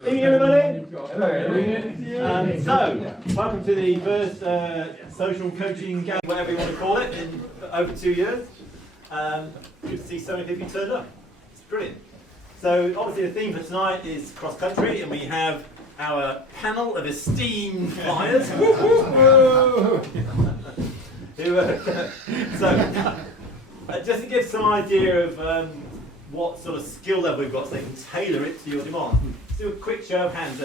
Evening, everybody. Hello. So, welcome to the first social coaching game, whatever you want to call it, in over 2 years. Good to see so many people turned up. It's brilliant. So, obviously, the theme for tonight is cross country, and we have our panel of esteemed flyers. Just to give some idea of what sort of skill level we've got, so they can tailor it to your demand. Let's do a quick show of hands.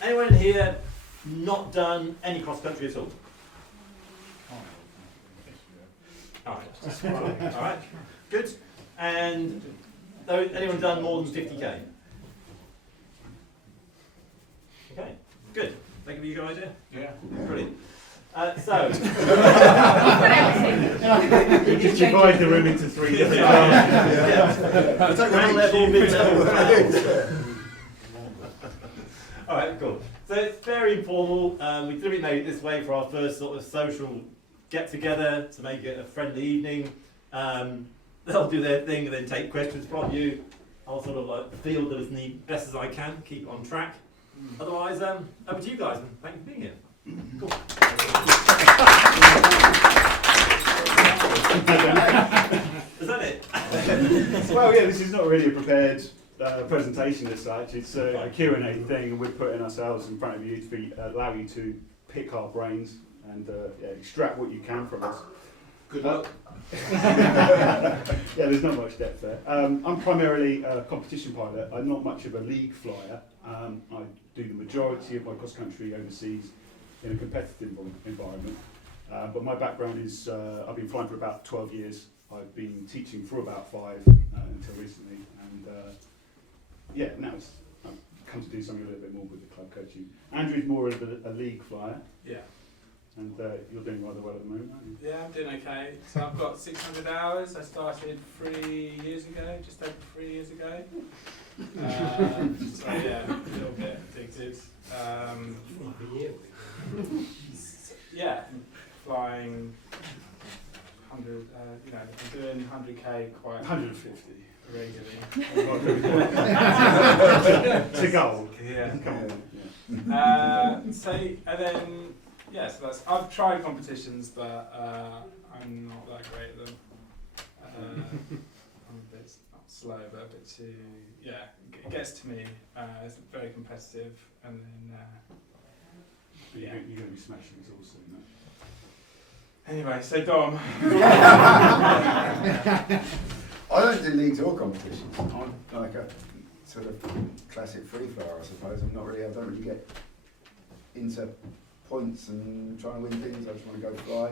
Anyone in here not done any cross country at all? All right, good. And anyone done more than 50k? Okay, good. That give you a good idea? Yeah. Brilliant. You just divide the room into three different All right, cool. So it's very informal. We deliberately made it this way for our first sort of social get-together to make it a friendly evening. They'll do their thing and then take questions from you. I'll sort of like field them as best as I can, keep it on track. Otherwise, over to you guys, and thank you for being here. Cool. Is that it? Well, yeah, this is not really a prepared presentation as such. It's a Q&A thing, and we're putting ourselves in front of you to allow you to pick our brains and extract what you can from us. Good luck. Yeah, there's not much depth there. I'm primarily a competition pilot. I'm not much of a league flyer. I do the majority of my cross-country overseas in a competitive environment. But my background is, I've been flying for about 12 years. I've been teaching for about 5 until recently. And now I've come to do something a little bit more with the club coaching. Andrew's more of a league flyer. Yeah. And you're doing rather well at the moment, aren't you? Yeah, I'm doing okay. So I've got 600 hours. I started 3 years ago, just over 3 years ago. So yeah, a little bit addicted. Yeah, flying 100. I'm doing 100k quite 150 regularly. to goal. Yeah. Come on. So that's. I've tried competitions, but I'm not that great at them. I'm a bit not slow, but a bit too. Yeah, it gets to me. It's very competitive, and then. You're going to be smashing us all soon, Anyway, so Dom. I don't do leagues or competitions. I'm like a sort of classic free flyer, I suppose. I don't really get into points and trying to win things. I just want to go fly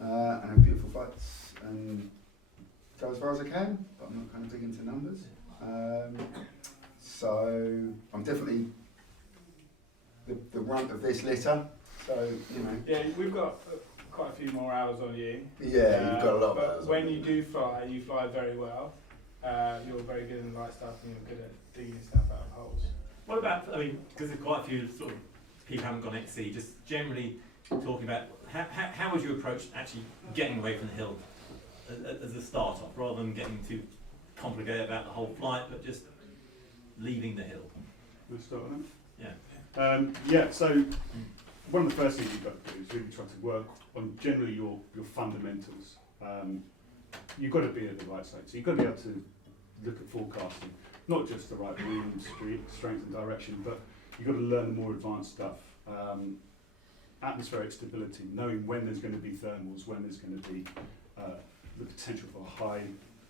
and have beautiful flights and go as far as I can, but I'm not kind of big into numbers. So I'm definitely the runt of this litter. So, Yeah, we've got quite a few more hours on you. Yeah, you've got a lot of hours. But when you do fly, you fly very well. You're very good in light stuff, and you're good at digging stuff out of holes. What about, because there's quite a few sort of people haven't gone XC, just generally talking about how would you approach actually getting away from the hill as a start-off, rather than getting too complicated about the whole flight, but just leaving the hill? We'll start on that. Yeah. So one of the first things you've got to do is really try to work on generally your fundamentals. You've got to be at the right side. So you've got to be able to look at forecasting, not just the right wind, strength and direction, but you've got to learn the more advanced stuff. Atmospheric stability, knowing when there's going to be thermals, when there's going to be the potential for a high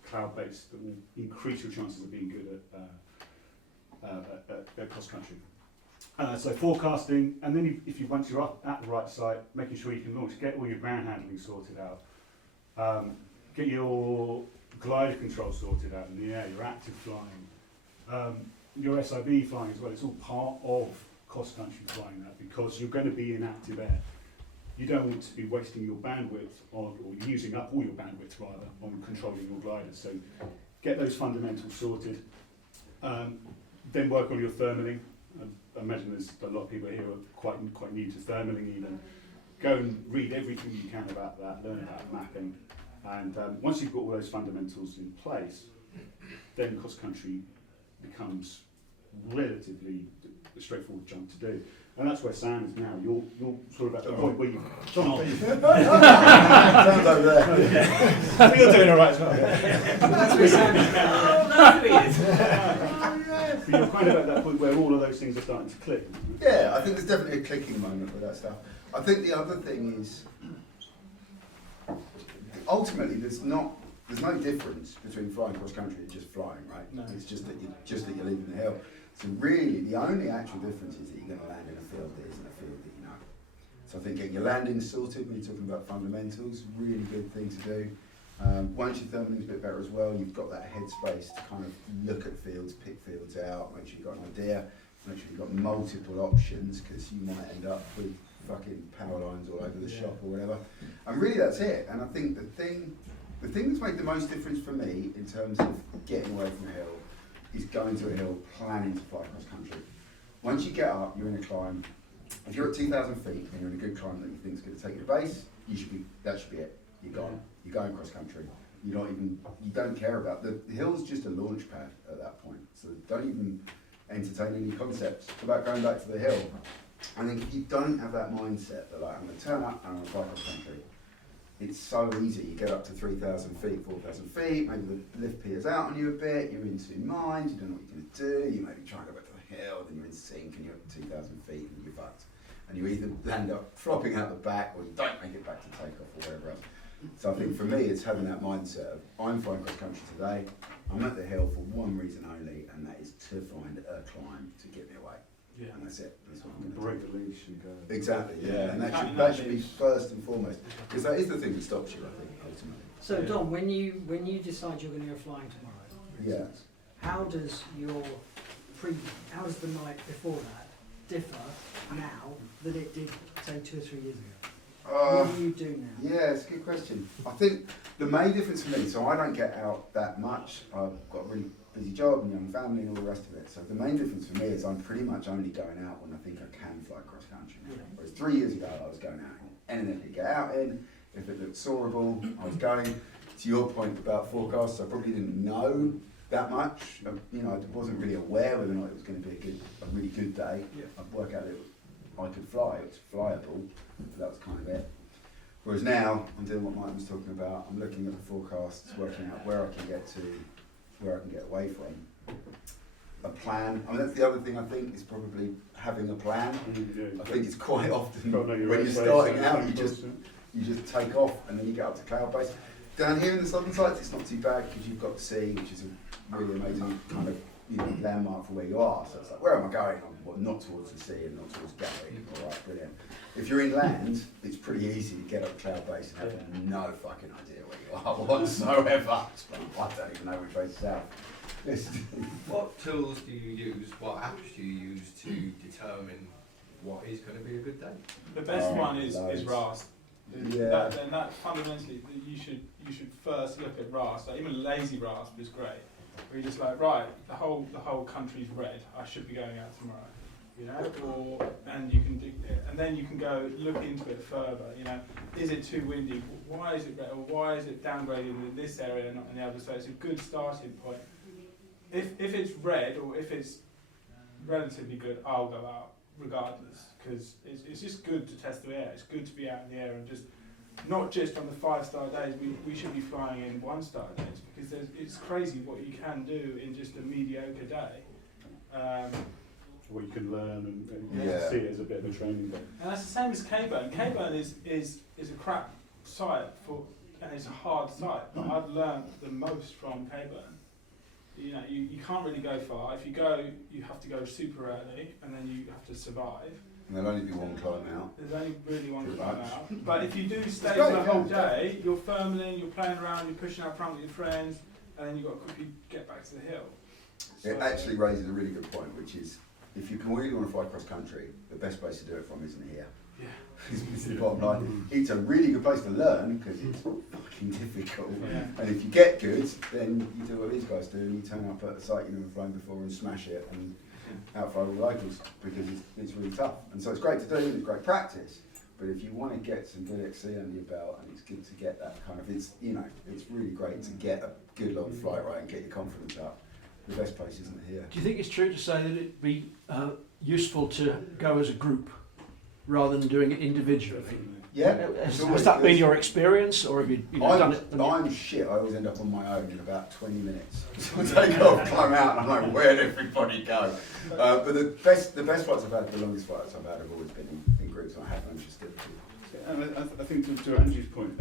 cloud base that will increase your chances of being good at cross country. So forecasting, and then once you're up at the right site, making sure you can launch, get all your ground handling sorted out, get your glider control sorted out in the air, your active flying, your SIB flying as well. It's all part of cross country flying that, because you're going to be in active air. You don't want to be wasting your bandwidth or using up all your bandwidth rather on controlling your gliders. So get those fundamentals sorted. Then work on your thermaling. I imagine there's a lot of people here who are quite new to thermaling even. Go and read everything you can about that, learn about mapping. And once you've got all those fundamentals in place, then cross country becomes relatively a straightforward jump to do. And that's where Sam is now. You're sort of at the point where you've gone off. Sounds over there. You're doing all right as well. That's where Sam is. Oh, that's who he is. But you're kind of at that point where all of those things are starting to click. Yeah, I think there's definitely a clicking moment with that stuff. I think the other thing is, ultimately, there's no difference between flying cross country and just flying, right? No. It's just that you're leaving the hill. So really, the only actual difference is that you're going to land in a field that isn't a field that you know. So I think getting your landing sorted when you're talking about fundamentals, really good thing to do. Once your thermaling's a bit better as well, you've got that headspace to kind of look at fields, pick fields out, make sure you've got an idea, make sure you've got multiple options, because you might end up with fucking power lines all over the shop or whatever. And really that's it. And I think the thing that's made the most difference for me in terms of getting away from a hill is going to a hill, planning to fly cross country. Once you get up, you're in a climb. If you're at 2,000 feet and you're in a good climb that you think is going to take you to base, that should be it. You're gone. You're going cross country. You don't care about the hill's just a launch pad at that point. So don't even entertain any concepts about going back to the hill. I think if you don't have that mindset that like, I'm going to turn up and I'm going to fly cross country, it's so easy. You get up to 3,000 feet, 4,000 feet, maybe the lift peers out on you a bit, you're in two minds, you don't know what you're going to do, you maybe try and go back to the hill, then you're in sync and you're at 2,000 feet and you're fucked. And you either end up flopping out the back or you don't make it back to takeoff or whatever else. So I think for me it's having that mindset of I'm flying cross country today, I'm at the hill for one reason only, and that is to find a climb to get me away. Yeah. And that's it. That's what I'm going to Break do. the leash and go. Exactly, yeah. Yeah. And that should be first and foremost, because that is the thing that stops you, I think, ultimately. So Dom, when you decide you're going to go flying tomorrow, for Yeah. instance, how does the night before that differ now than it did say 2 or 3 years ago? What do you do now? Yeah, it's a good question. I think the main difference for me, so I don't get out that much. I've got a really busy job and young family and all the rest of it. So the main difference for me is I'm pretty much only going out when I think I can fly cross country. Yeah. Whereas 3 years ago I was going out in anything to get out in. If it looked soarable, I was going. To your point about forecasts, I probably didn't know that much. I wasn't really aware whether or not it was going to be a really good day. Yeah. I'd work out that I could fly, it was flyable, but that was kind of it. Whereas now, I'm doing what Mike was talking about, I'm looking at the forecasts, working out where I can get to, where I can get away from. A plan, I mean that's the other thing I think, is probably having a plan. I think it's quite often when you're starting out, you just take off and then you get up to cloud base. Down here in the southern sites, it's not too bad because you've got the sea, which is a really amazing kind of landmark for where you are. So it's like, where am I going? Well, not towards the sea and not towards Gatwick. All right, brilliant. If you're inland, it's pretty easy to get up cloud base and have no fucking idea where you are whatsoever. I don't even know which way is south. What tools do you use, what apps do you use to determine what is going to be a good day? The best one is loads. RAS. Yeah. That fundamentally, you should first look at RAS. Like even lazy RAS is great. Where you're just like, right, the whole country's red. I should be going out tomorrow, and you can do, and then you can go look into it further. Is it too windy? Why is it red? Or why is it downgraded in this area and not in the other? So it's a good starting point. If it's red or if it's relatively good, I'll go out regardless, because it's just good to test the air. It's good to be out in the air and just. Not just on the 5-star days, we should be flying in 1-star days, because it's crazy what you can do in just a mediocre day. What you can learn and Yeah. see it as a bit of a training day. And that's the same as K-Burn. K-Burn is a crap site and it's a hard site, but I've learned the most from K-Burn. You can't really go far. If you go, you have to go super early, and then you have to survive. And there'll only be one climb out. There's only really one Pretty climb much. out. But if you do stay great, for the whole yeah. day, you're firming, you're playing around, you're pushing out front with your friends, and then you've got to quickly get back to the hill. It actually raises a really good point, which is, if you can really want to fly cross country, the best place to do it from isn't here. Yeah. It's the bottom line. It's a really good place to learn because it's fucking difficult. Yeah. And if you get good, then you do what these guys do and you turn up at a site you've never flown before and smash it and outfly all the locals, because it's really tough. And so it's great to do and it's great practice. But if you want to get some good XC under your belt, and it's good to get that kind of, it's really great to get a good long flight right and get your confidence up. the best place isn't here. Do you think it's true to say that it'd be useful to go as a group rather than doing it individually? Yeah. Has that been your experience, or have you done it? I'm shit. I always end up on my own in about 20 minutes. So I take off, climb out, and I'm like, where'd everybody go? But the best flights I've had, the longest flights I've had, have always been in groups. And I have no interest in it. And I think to Andrew's point,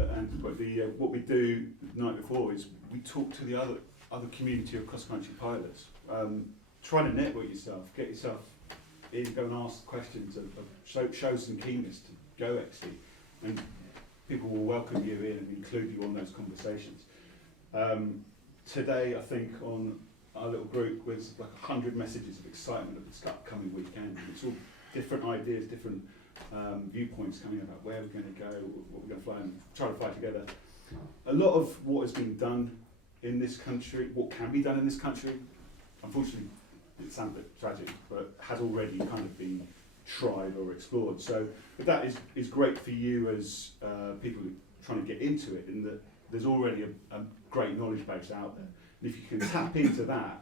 what we do the night before is we talk to the other community of cross-country pilots. Try to network yourself, get yourself in, go and ask questions, show some keenness to go XC, and people will welcome you in and include you on those conversations. Today, I think on our little group was like 100 messages of excitement of this upcoming weekend. It's all different ideas, different viewpoints coming about where we're going to go, what we're going to fly, and try to fly together. A lot of what has been done in this country, what can be done in this country, unfortunately, it sounds a bit tragic, but has already kind of been tried or explored. So that is great for you as people trying to get into it, in that there's already a great knowledge base out there. And if you can tap into that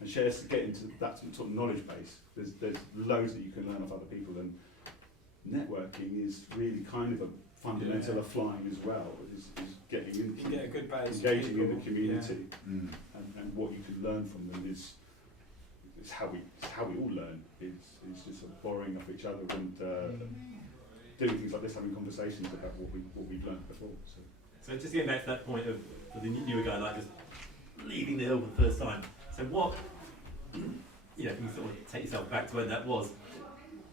and get into that sort of knowledge base, there's loads that you can learn off other people, and networking is really kind of a fundamental of flying as well, is getting into, you get a good base, engaging in the community, Yeah. and what you can learn from them is how we all learn. It's just sort of borrowing off each other and doing things like this, having conversations about what we've learned before. So just getting back to that point of for the newer guy, like just leaving the hill for the first time. So what, you know, if you sort of take yourself back to when that was,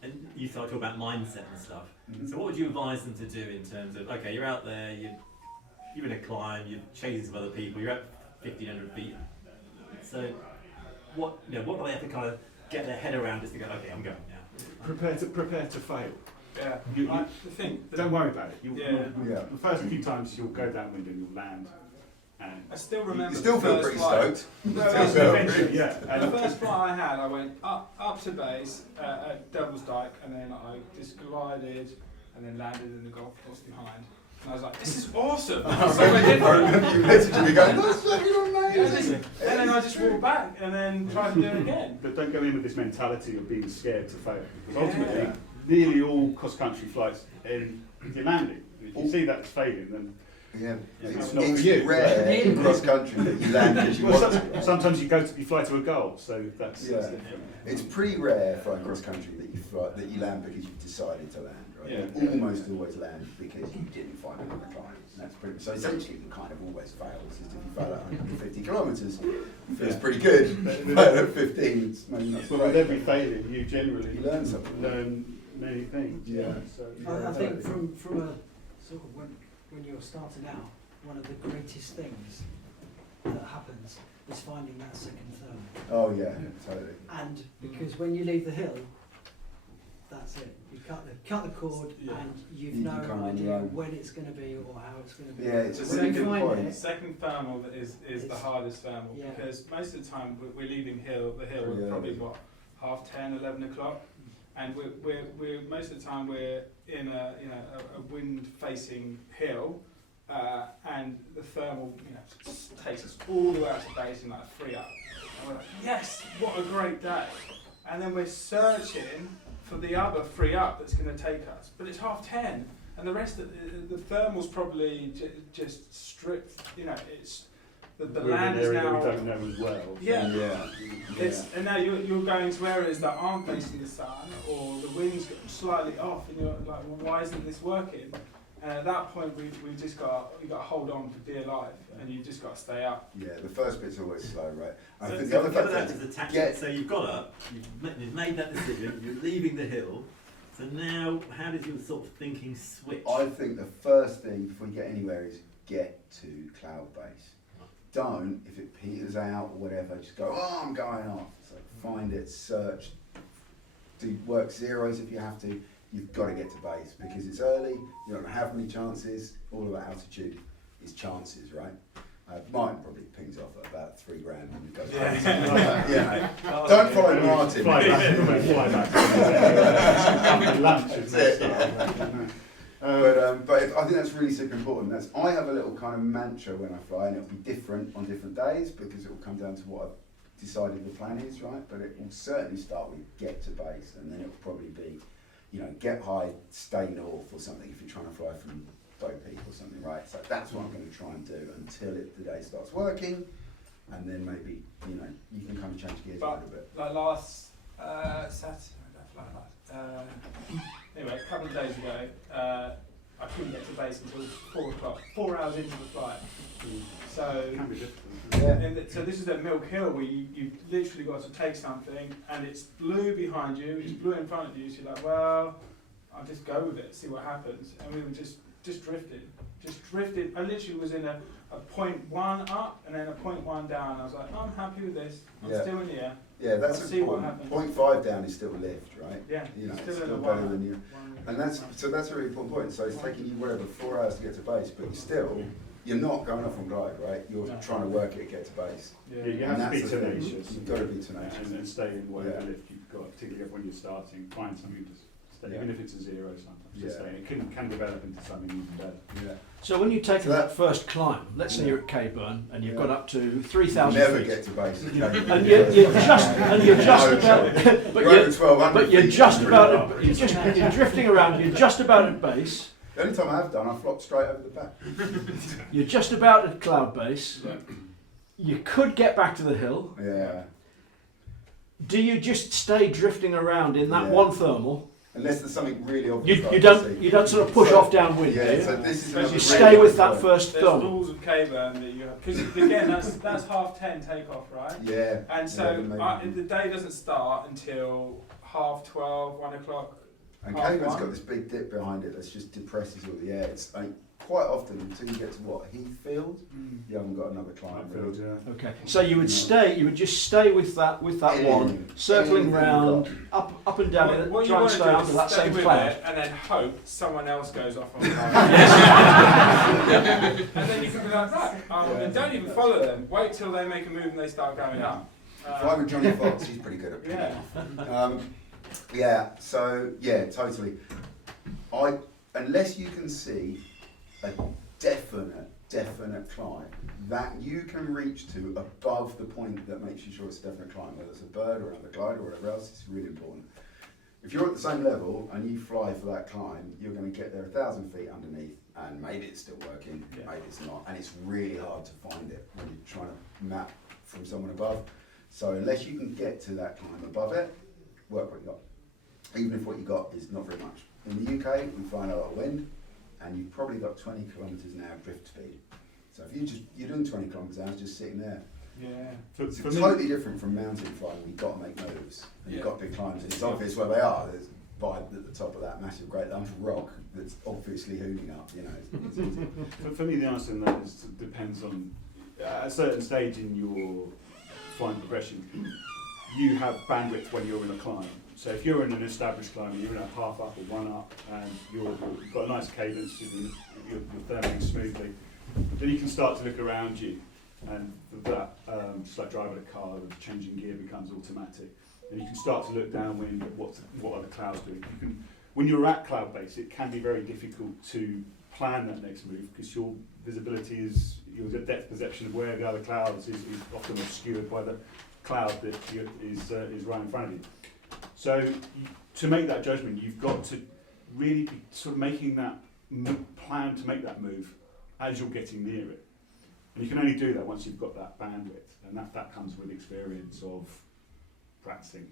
and you start talking about mindset and stuff. Mhm. So what would you advise them to do in terms of, okay, you're out there, you're in a climb, you're chasing some other people, you're at 1,500 feet. So what do they have to kind of get their head around just to go, okay, I'm going now? Prepare to fail. Yeah. Don't worry about it. Yeah. The first few times you'll go downwind and you'll land. And I still remember. You still the feel first pretty flight. stoked. No, eventually, yeah. The first flight I had, I went up to base at Devil's Dyke, and then I just glided and then landed in the golf course behind. And I was like, this is awesome! It's so different. You messaged me going, that's fucking amazing! And then I just walked back and then tried to do it again. But don't go in with this mentality of being scared to fail. Because Yeah. ultimately, nearly all cross-country flights end with you landing. If you see that as failing, then Yeah, It's it's, not for you. rare cross country that you land because you want to. sometimes you fly to a goal, so that's Yeah. different. It's pretty rare flying cross country that you land because you've decided to land, right? Yeah. You almost always land because you didn't find another climb. That's pretty. So essentially, you kind of always fail. It's just if you fail at 150 kilometres, it feels pretty good. But at 15, it's maybe not so But with great. every failure, you generally You learn something. learn many things. Yeah. So, I think from a sort of when you're starting out, one of the greatest things that happens is finding that second thermal. Oh yeah, totally. And because when you leave the hill, that's it. You cut the cord, Yeah. and you've You no can come on idea your own. when it's going to be or how it's going to be. Yeah, it's a When really you good find point. it, Second thermal that is the It's- hardest thermal, yeah. because most of the time we're leaving the hill Pretty at probably early. what, 10:30, 11 o'clock, and we're most of the time we're in a wind facing hill, and the thermal takes us all the way out to base in like 3 hours. And we're like, yes, what a great day, and then we're searching for the other 3 up that's going to take us, but it's 10:30. And the rest of the thermal's probably just stripped. It's the we're in land an is area that now. we don't know as well. Yeah. Yeah. And now you're going to areas that aren't facing the sun, or the wind's slightly off, and you're like, well, why isn't this working? And at that point, we got to hold on for dear life, and you've just got to stay up. Yeah, the first bit's always slow, right? I So, think so the other think of factor that is as a tactic. get- So you've got up, you've made that decision, you're leaving the hill. So now, how does your sort of thinking switch? I think the first thing before you get anywhere is get to cloud base. Don't, if it peters out or whatever, just go, oh, I'm going off. So find it, search, do work zeros if you have to. You've got to get to base because it's early, you don't have many chances. All about altitude is chances, right? Mine probably pings off at about 3 grand and goes crazy. Yeah. Don't follow Martin. Fly back. Having lunch is That's it, next up. But I think that's really super important. I have a little kind of mantra when I fly, and it'll be different on different days because it will come down to what I've decided the plan is, right? But it will certainly start with get to base, and then it will probably be, you know, get high, stay north or something if you're trying to fly from Bow Peak or something, right? So that's what I'm going to try and do until the day starts working, and then maybe, you know, you can kind of change gears a little bit. Like last Saturday, anyway, a couple of days ago, I couldn't get to base until 4 o'clock, 4 hours into the flight. So, Can be difficult. Yeah. so this is at Milk Hill where you've literally got to take something and it's blue behind you, it's blue in front of you, so you're like, well, I'll just go with it, see what happens. And we were just drifted. I literally was in a 0.1 up and then a 0.1 down. I was like, oh, I'm happy with this, I'm still in the air. Yeah, that's Let's see what important. happens. 0.5 down is still lift, right? Yeah, You know, still it's in still the better one. than you. And that's a really important point. So it's taking you whatever 4 hours to get to base, but you're not going off on glide, right? You're No. trying to work it to get to base. Yeah, you And have to be that's the thing. tenacious. You've got to be tenacious. And stay in whatever Yeah. lift you've got, particularly when you're starting. Find something to stay, Yeah. even if it's a zero sometimes. Just Yeah. stay. It can develop into something even better. Yeah. So when you've taken So that first climb, let's say Yeah. you're at Caburn and you've Yeah. got up to You 3,000 never feet. get to base. And you're just about, but you're just about, you're drifting around. You're just about at base. The only time I have done, I flopped straight over the back. You're just about at cloud base. You could get back to the hill. Yeah. Do you just stay drifting around in that Yeah. one thermal? Unless there's something really obvious. You don't sort of push So- off downwind, do Yeah, you? so this is You another You really stay with good that point. first There's thermal. rules of Caburn that you have, because again, that's 10:30 takeoff, right? Yeah. And so maybe. the day doesn't start until 12:30, 1 o'clock. And half Cayman's one. got this big dip behind it that just depresses all the air. It's like, quite often until you get to Heathfield, you haven't got another climb. Minefield, yeah. Okay, so you would just stay with that one, circling round, up and down it, What you try and want stay to do under is that stay same with cloud. it and then hope someone else goes off on the And then you can be like, right, and don't even follow them. Wait till they make a move and they start going up. Fly with Johnny Fox, he's pretty good at Yeah. So yeah, totally. Unless you can see a definite climb that you can reach to above the point that makes you sure it's a definite climb, whether it's a bird or another glider or whatever else, it's really important. If you're at the same level and you fly for that climb, you're going to get there 1,000 feet underneath, and maybe it's still working, maybe it's not, and it's really hard to find it when you're trying to map from someone above. So unless you can get to that climb above it, work what you got. Even if what you got is not very much. In the UK, we find a lot of wind, and you've probably got 20 kilometres an hour drift speed. So if you're doing 20 kilometres an hour, just sitting there. Yeah. It's totally different from mountain flying. You've got to make moves, and you've got big climbs, and it's obvious where they are. There's by at the top of that massive great lump of rock that's obviously hooning up. You know, it's easy. For me, the answer in that depends on at a certain stage in your flying progression. You have bandwidth when you're in a climb. So if you're in an established climb and you're in a half up or one up and you've got a nice cadence, you're therming smoothly, then you can start to look around you, and that just like driving a car, the changing gear becomes automatic, and you can start to look downwind at what are the clouds doing. When you're at cloud base, it can be very difficult to plan that next move because your visibility your depth perception of where the other clouds is often obscured by the cloud that is right in front of you. So to make that judgment, you've got to really be sort of making that plan to make that move as you're getting near it. And you can only do that once you've got that bandwidth, and that comes with experience of practicing.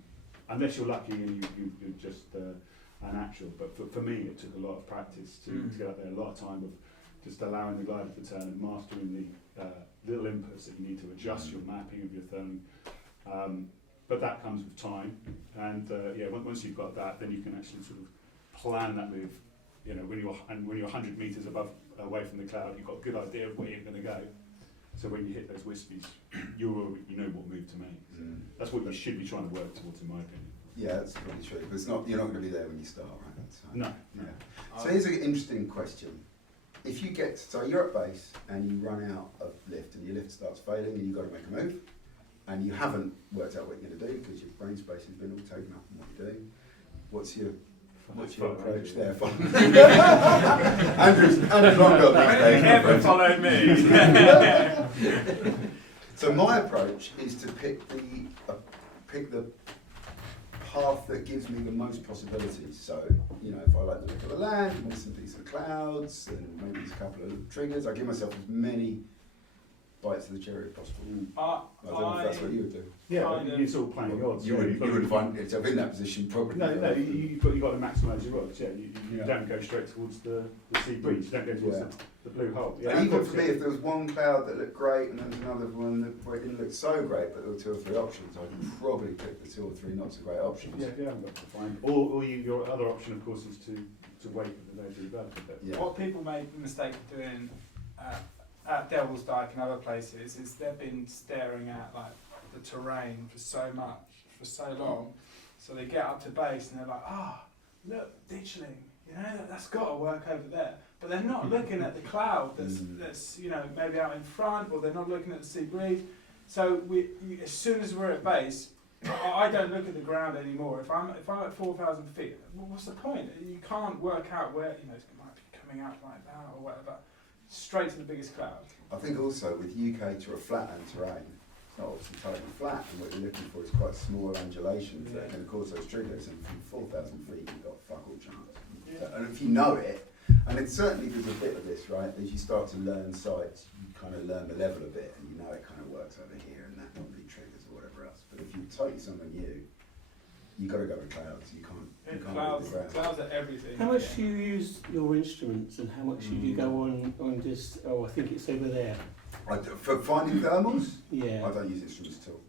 Unless you're lucky and you're just an actual. But for me, it took a lot of practice to get up there, a lot of time of just allowing the glider to turn and mastering the little inputs that you need to adjust your mapping of your therming. But that comes with time, and once you've got that, then you can actually sort of plan that move. You know, when you're 100 meters away from the cloud, you've got a good idea of where you're going to go. So when you hit those wispies, you know what move to make. That's what you should be trying to work towards, in my opinion. Yeah, that's probably true. But you're not going to be there when you start, right? So, No. Yeah. So here's an interesting question. If you so you're at base and you run out of lift and your lift starts failing and you've got to make a move, and you haven't worked out what you're going to do because your brain space has been all taken up in what you're doing, what's your approach there? Andrew's long got these days. Never followed me. So my approach is to pick the path that gives me the most possibilities. So, you know, if I like the look of the land, and there's some decent clouds, and maybe there's a couple of triggers, I give myself as many bites of the cherry as possible. I don't know if that's what you would do. Yeah, you're sort of playing odds. You would find yourself in that position probably. No, you've got to maximise your odds. Yeah, you Yeah. don't go straight towards the sea breeze. You don't go towards the blue hole. Yeah, And even for me, if there was one cloud that looked great and there was another one where it didn't look so great, but there were 2 or 3 options, I'd probably pick the 2 or 3 not so great options. Yeah, if you haven't got to find. Or your other option, of course, is to wait for the day to develop a bit. Yeah. What people make the mistake of doing at Devil's Dyke and other places is they've been staring at like the terrain for so long, so they get up to base and they're like, look, ditchling, you know, that's got to work over there. But they're not looking at the cloud that's you know, maybe out in front, or they're not looking at the sea breeze. So as soon as we're at base, I don't look at the ground anymore. If I'm at 4,000 feet, what's the point? You can't work out where, you know, it might be coming out like that or whatever. Straight to the biggest cloud. I think also with UK to a flatland terrain, it's not obviously totally flat, and what you're looking for is quite small undulations that can cause those triggers, and from 4,000 feet you've got fuck all chance. Yeah. And if you know it, and it certainly there's a bit of this, right, as you start to learn sites, you kind of learn the level a bit, and you know it kind of works over here, and that normally triggers or whatever else. But if you're totally somewhere new, you've got to go with clouds, you can't Clouds are everything. How much do you use your instruments, and how much do you go on just? Oh, I think it's over there. For finding thermals, Yeah. I don't use instruments at all.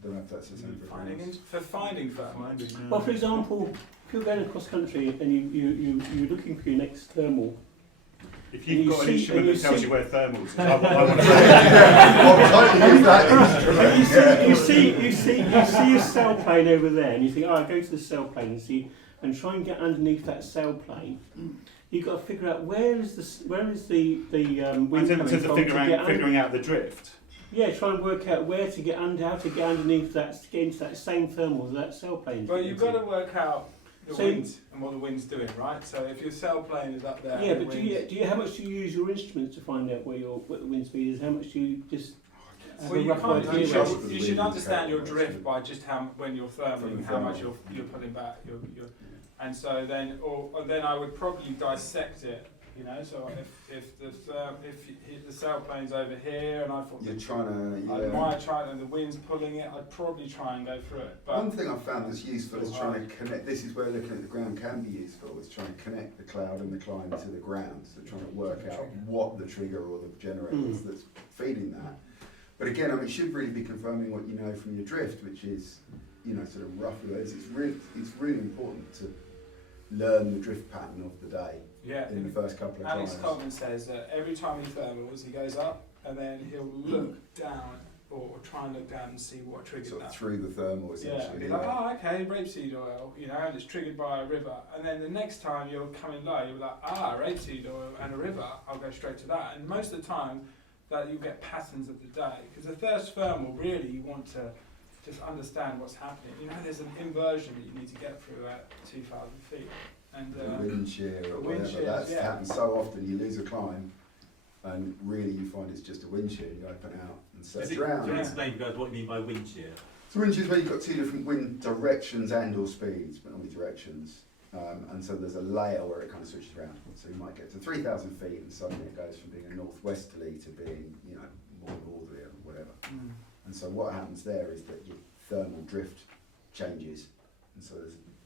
I don't know if that's the same for everyone else. For finding thermals. Well, for example, if you're going across country and you're looking for your next thermal. If you've got an instrument that tells you where thermals is, I want to You see a sail plane over there, and you think, oh, go to the sail plane and try and get underneath that sail plane. You've got to figure out where is the wind in coming terms of from figuring out the drift. Yeah, try and work out where to get under, how to get underneath that, to get into that same thermal that sail plane. Well, you've got to work out the wind and what the wind's doing, right? So if your sail plane is up there, yeah, but do you how much do you use your instruments to find out what the wind speed is? How much do you just? Well, you should understand your drift by just when you're therming, how much you're pulling back. And so then I would probably dissect it. You know, so if the sail plane's over here and I thought and the wind's pulling it, I'd probably try and go through it. But one thing I've found that's useful is trying to connect. This is where looking at the ground can be useful. Is trying to connect the cloud and the climb to the ground. So trying to work out what the trigger or the generator is that's feeding that. But again, I mean, it should really be confirming what you know from your drift, which is, you know, sort of roughly. It's really important to learn the drift pattern of the day. Yeah. In the first couple of Alex times. Coleman says that every time he thermals, he goes up and then he'll look down or try and look down and see what triggered Sort of that. through the thermal, essentially. Yeah, and be like, oh, okay, rapeseed oil, you know, and it's triggered by a river. And then the next time you're coming low, you're like, rapeseed oil and a river, I'll go straight to that. And most of the time, that you'll get patterns of the day. Because the first thermal, really, you want to just understand what's happening. You know, there's an inversion that you need to get through at 2,000 feet. And wind shear or whatever, that happens so often. You lose a climb, and really you find it's just a wind shear. You open out and set around. Can you explain to guys what you mean by wind shear? So wind shear is where you've got 2 different wind directions and or speeds, but normally directions. And so there's a layer where it kind of switches around. So you might get to 3,000 feet, and suddenly it goes from being a northwesterly to being, you know, more northerly or whatever. And so what happens there is that your thermal drift changes, and so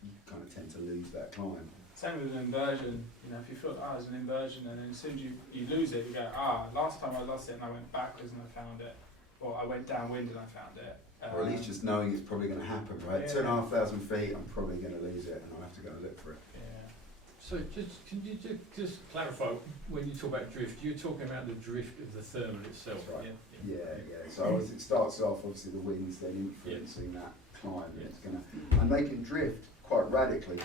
you kind of tend to lose that climb. Same with an inversion, you know, if you feel there's an inversion and then as soon as you lose it, you go, last time I lost it and I went backwards and I found it, or I went downwind and I found it. Or at least just knowing it's probably going to happen, right? 2,500 feet, I'm probably going to lose it and I'll have to go and look for it. Yeah. So can you just clarify, when you talk about drift, you're talking about the drift of the thermal itself, That's right. Yeah. Yeah. So as it starts off, obviously the wind's then influencing that climb. And it's and they can drift quite radically.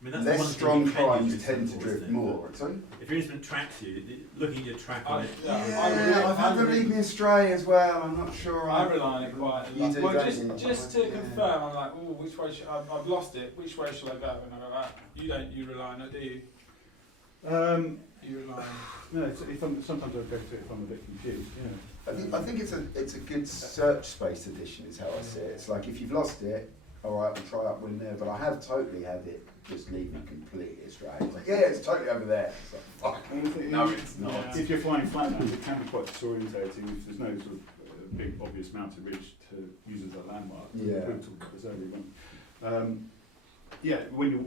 I mean, that's less one strong thing you can climbs use tend to for, drift isn't it? more. Sorry? If your instrument tracks you, looking at your track on it. I've had them lead me astray as well. I'm not sure. I rely on it quite a You lot. do, Well, don't you? just to confirm, I'm like, oh, which way I've lost it. Which way shall I go? And I go, you don't. You rely on it, do you? You rely on. No, sometimes I'll go to it if I'm a bit confused. Yeah. I think it's a good search space edition is how I see it. It's like if you've lost it, all right, we'll try upwind there. But I have totally had it just leave me completely astray. It's like, yeah, it's totally over there. It's like, fuck. No, it's not. Yeah. If you're flying flatlands, it can be quite disorientating if there's no sort of big obvious mountain ridge to use as a landmark. Yeah. We'll talk about this earlier. Yeah, when you're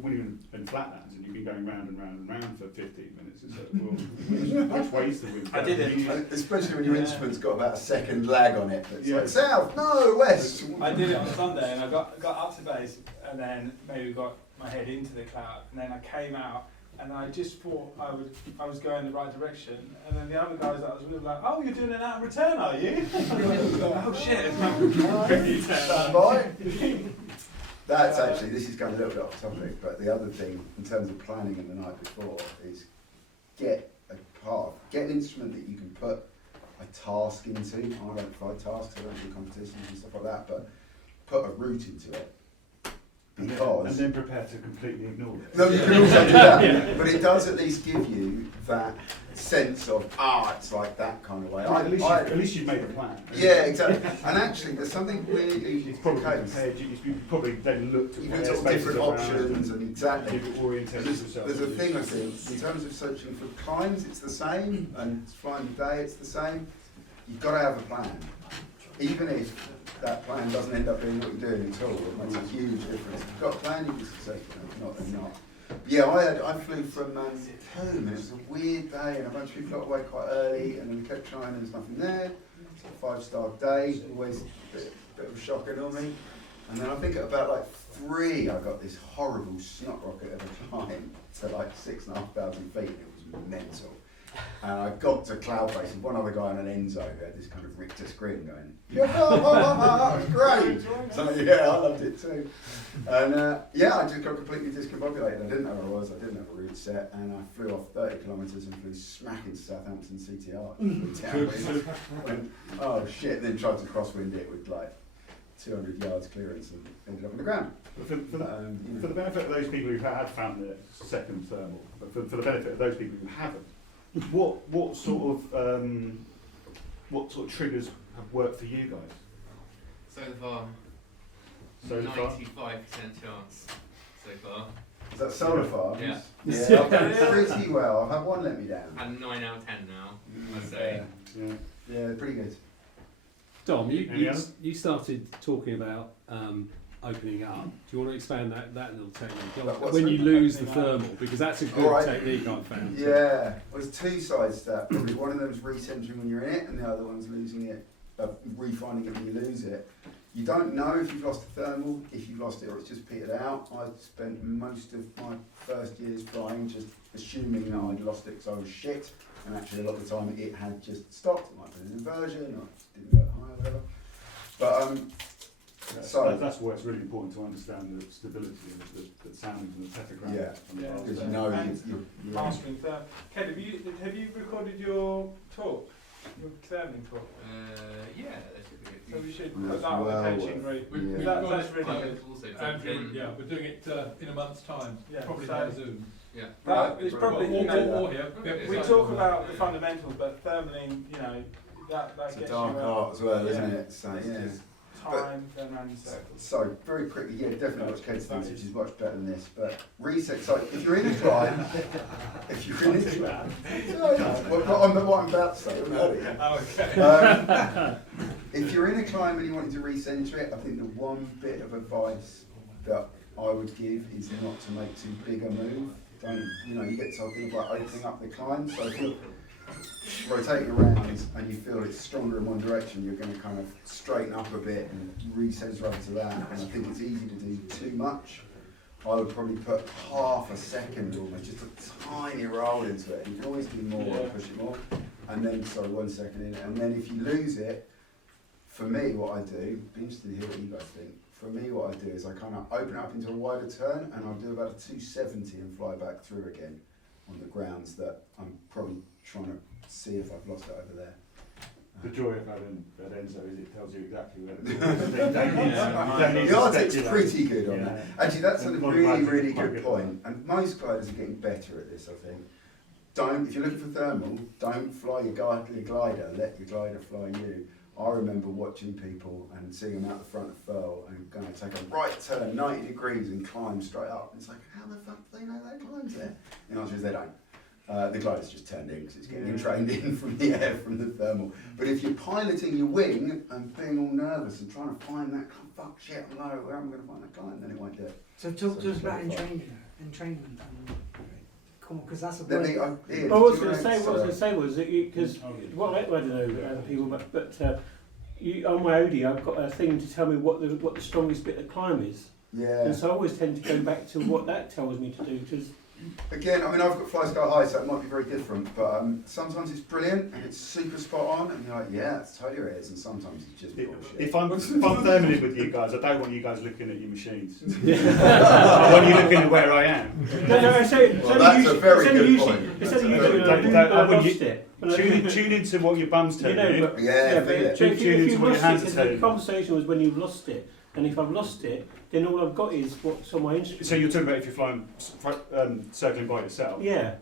in flatlands and you've been going round and round and round for 15 minutes, it's like, well, which way's the wind? I did it. And especially when your instrument's got about a second lag on it. It's Yeah. like south, no, west. I did it on Sunday, and I got up to base, and then maybe got my head into the cloud, and then I came out, and I just thought I was going the right direction, and then the other guys that I was with were like, "Oh, you're doing an out and return, are you?" Oh shit! Stand by. That's actually, this is going a little bit off topic, but the other thing in terms of planning in the night before is get an instrument that you can put a task into. I don't provide tasks, I don't do competitions and stuff like that, but put a route into it. Because And then prepare to completely ignore it. no, you can also do that, but it does at least give you that sense of it's like that kind of way. At least you've made a plan. Yeah, exactly. And actually, there's something weirdly It's probably the case. prepared. You probably then looked at You what looked at airspaces different around options and exactly. You've orientated yourself. There's a thing I think in terms of searching for climbs, it's the same, and flying day, it's the same. You've got to have a plan, even if that plan doesn't end up being what you're doing at all. It makes a huge difference. If you've got a plan, you'll be successful. If not, then not. But yeah, I flew from Coombe, and it was a weird day, and a bunch of people got away quite early, and then we kept trying, and there's nothing there. It's a 5-star day, always a bit of a shocker normally. And then I think at about like 3, I got this horrible snot rocket of a climb to like 6,500 feet, and it was mental. And I got to cloud base, and one other guy on an Enzo who had this kind of Richter screen going, yeah, it was great. So yeah, I loved it too. And yeah, I just got completely discombobulated. I didn't know where I was, I didn't have a route set, and I flew off 30 kilometres and flew smack into Southampton CTR. Went, oh shit, and then tried to crosswind it with like 200 yards clearance and ended up on the ground. For the benefit of those people who have found their second thermal, but for the benefit of those people who haven't, what sort of triggers have worked for you guys? So far, 95% chance so far. Is that solar farms? Yeah. Yeah, I've done pretty well. I've had one let me down. And 9 out of 10 now, I'd say. Yeah, pretty good. Dom, Any others? you started talking about opening up. Do you want to expand that little technique? What's When you that? lose the Opening up. thermal, because that's a good Alright. technique I've found. Yeah, well, there's 2 sides to that. Probably one of them is recentering when you're in it, and the other one's losing it, refinding it when you lose it. You don't know if you've lost a thermal, if you've lost it or it's just petered out. I spent most of my first years flying just assuming that I'd lost it because I was shit, and actually a lot of the time it had just stopped. It might have been an inversion or it didn't go high or whatever. But That's why it's really important to understand the stability of the sound and the tetragram. Yeah. Yeah. because you know And you're mastering therm. Ked, have you recorded your talk, your therming talk? Yeah, that should be good. So we should Well, put that on the well coaching route. Yeah. That's really I good. would also Andrew, in, yeah, we're doing it in a month's time, Yeah, probably so- by Zoom. yeah. That is probably, Or you know, or here. Okay. we talk about the fundamentals, but thermaling, you know, that it's a gets dark you art as well, isn't Yeah. it? So yeah. time, then around in circles. So very quickly, yeah, definitely watch Kate's things, which is much better than this. But reset. So if you're in a climb, if you're in a climb, what I'm about to say, I'm not here. Oh, okay. If you're in a climb and you want to recenter it, I think the one bit of advice that I would give is not to make too big a move. Don't, you get to things like opening up the climb. So if you're rotating around and you feel it's stronger in one direction, you're going to kind of straighten up a bit and recenter up to that. And I think it's easy to do too much. I would probably put half a second almost, just a tiny roll into it. You can always do more, Yeah. push it more. And then, 1 second in it. And then if you lose it, for me, what I do, be interested to hear what you guys think. For me, what I do is I kind of open it up into a wider turn and I'll do about a 270 and fly back through again on the grounds that I'm probably trying to see if I've lost it over there. The joy of having that Enzo is it tells you exactly where it is. The Arctic's pretty good on Yeah. that. Actually, that's a One really, gliders really is quite good good. point. And most gliders are getting better at this, I think. if you're looking for thermal, don't fly your glider, let your glider fly you. I remember watching people and seeing them out the front of furl and going to take a right turn 90 degrees and climb straight up. It's like, how the fuck do they know that climbs there? The answer is they don't. The glider's just turned in because it's getting trained in from the air, from the thermal. But if you're piloting your wing and being all nervous and trying to find that, fuck shit, I'm low, where am I going to find that climb? Then it won't do it. So talk to us about entrainment and come on, because that's a Then word. Ian, What I was do you going to wanna- say, was that because well, I don't know people, but on my Odie, I've got a thing to tell me what the strongest bit of climb is, Yeah. and so I always tend to go back to what that tells me to do. Because Again, I mean, I've got Fly Sky High, so it might be very different, but sometimes it's brilliant and it's super spot on, and you're like, yeah, it's totally it is, and sometimes it's just bullshit. If I'm thermaling with you guys, I don't want you guys looking at your machines. I want you looking at where I am. no, I say Well, that's a very good point. It's That's only a very usually good I point. lost it. Tune into what your bum's telling you. but Yeah, but feel it. if Tune into you've what your lost hands it, are 'cause telling the you. conversation was when you've lost it, and if I've lost it, then all I've got is what's on my instrument. So you're talking about if you're flying, circling by yourself? Yeah.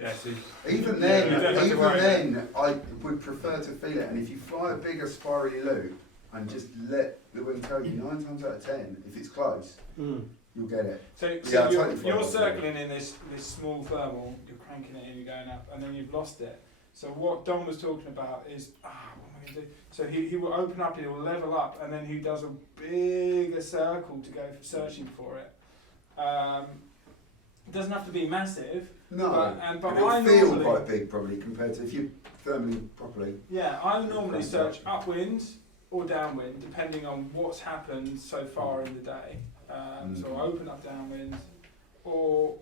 Yeah, see. Even Yeah, you don't then, have to even worry then, I would prefer to feel it, and if you fly a bigger spirally loop and just let the wind tell you, 9 times out of 10, if it's close, you'll get it. So, Yeah, so I'll you're, totally you're follow. circling in this small thermal, you're cranking it in, you're going up, and then you've lost it. So what Don was talking about is, what am I going to do? So he will open up, he will level up, and then he does a bigger circle to go for searching for it. It doesn't have to be massive. No, but it'll I feel normally, quite big probably compared to if you thermally properly. yeah, I normally search upwind or downwind, depending on what's happened so far in the day. So I open up downwind, or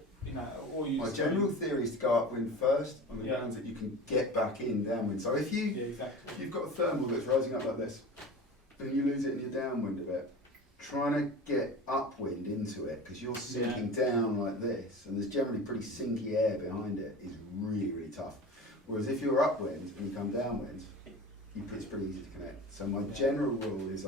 or use. My general theory is to go upwind first on the Yeah. grounds that you can get back in downwind. So if Yeah, exactly. you've got a thermal that's rising up like this, then you lose it in your downwind a bit. Trying to get upwind into it because you're sinking down like this, and there's generally pretty sinky air behind it, is really, really tough. Whereas if you're upwind and you come downwind, it's pretty easy to connect. So my general rule is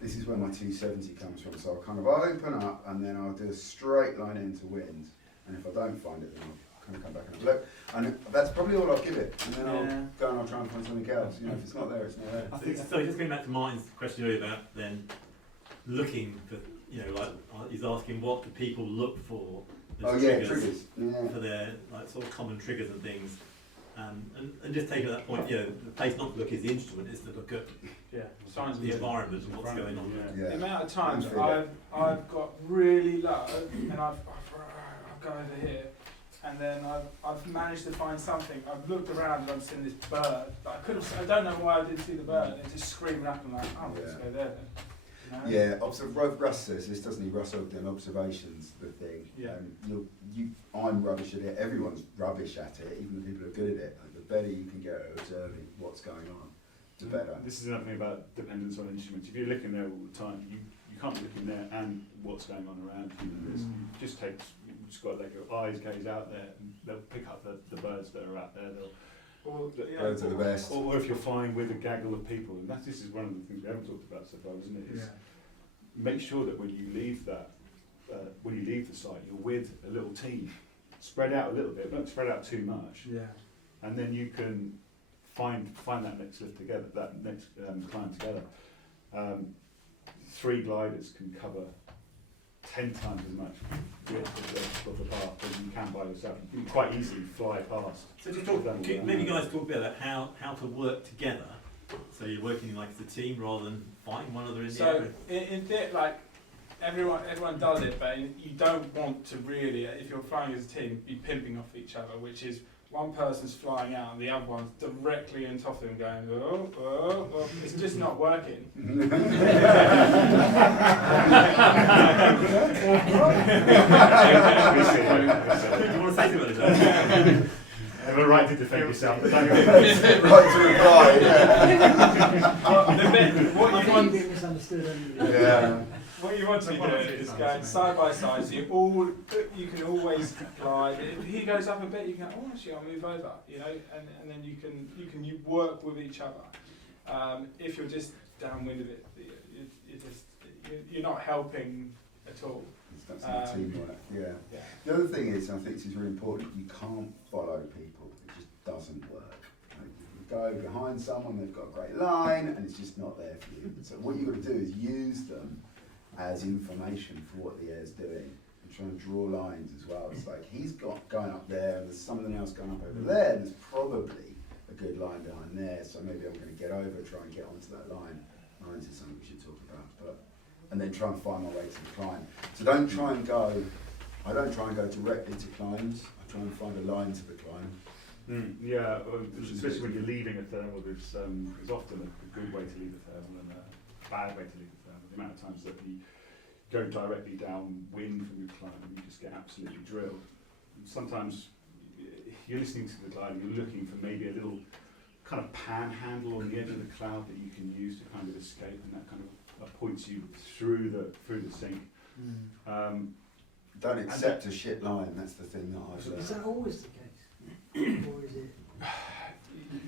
this is where my 270 comes from. So I'll open up and then I'll do a straight line into wind, and if I don't find it, then I'll kind of come back and have a look. And that's probably all I'll give it, and then I'll go and I'll try and find something else. If it's not there, it's not there. So just going back to Martin's question earlier about then looking for, like he's asking what do people look for as triggers. Yeah. for their sort of common triggers and things. And just take at that point, the place not to look is the instrument, is to look at Signs of the environment and what's going on. Yeah. The amount of times Yeah. I've got really low, and I've gone over here, and then I've managed to find something. I've looked around and I've seen this bird. But I don't know why I didn't see the bird. It's just screaming up and like, let's go there then. Yeah, Russ says this, doesn't he? Russ Ogden, observations, the thing. Yeah. I'm rubbish at it. Everyone's rubbish at it, even the people who are good at it. The better you can get at observing what's going on, the better. This is another thing about dependence on instruments. If you're looking there all the time, you can't look in there and what's going on around you. It just takes, you've just got to let your eyes gaze out there, and they'll pick up the birds that are out there. Birds are the best. Or if you're flying with a gaggle of people, and this is one of the things we haven't talked about so far, isn't it? Is make sure that when you leave the site, you're with a little team. Spread out a little bit, don't spread out too much. Yeah. And then you can find that next lift together, that next climb together. 3 gliders can cover 10 times as much width of the path than you can by yourself. You can quite easily fly past. So just maybe you guys talk a bit about how to work together. So you're working like as a team rather than fighting one another in the area. So everyone does it, but you don't want to really, if you're flying as a team, be pimping off each other, which is one person's flying out and the other one's directly on top of them going, oh. It's just not working. Do you want to say something about this? You have a right to defend yourself. Right to reply, What you want misunderstood. What you want to be doing is going side by side, so you can always glide. If he goes up a bit, you can go, actually I'll move over, and then you work with each other. If you're just downwind of it, you're not helping at all. It's not teamwork, yeah. Yeah. The other thing is, I think this is really important, you can't follow people. It just doesn't work. Like, you go behind someone, they've got a great line, and it's just not there for you. So what you've got to do is use them as information for what the air's doing, and try and draw lines as well. It's like, he's got going up there, there's something else going up over there, there's probably a good line behind there, so maybe I'm going to get over, try and get onto that line. Lines is something we should talk about, and then try and find my way to the climb. So don't try and go, I don't try and go directly to climbs, I try and find a line to the climb. Yeah, especially when you're leaving a thermal, there's often a good way to leave a thermal and a bad way to leave a thermal. The amount of times that you go directly downwind from your climb and you just get absolutely drilled. And sometimes you're listening to the glide and you're looking for maybe a little kind of panhandle on the edge of the cloud that you can use to kind of escape, and that kind of points you through the sink. Don't accept a shit line, that's the thing that I've learned. Is that always the case? Or is it?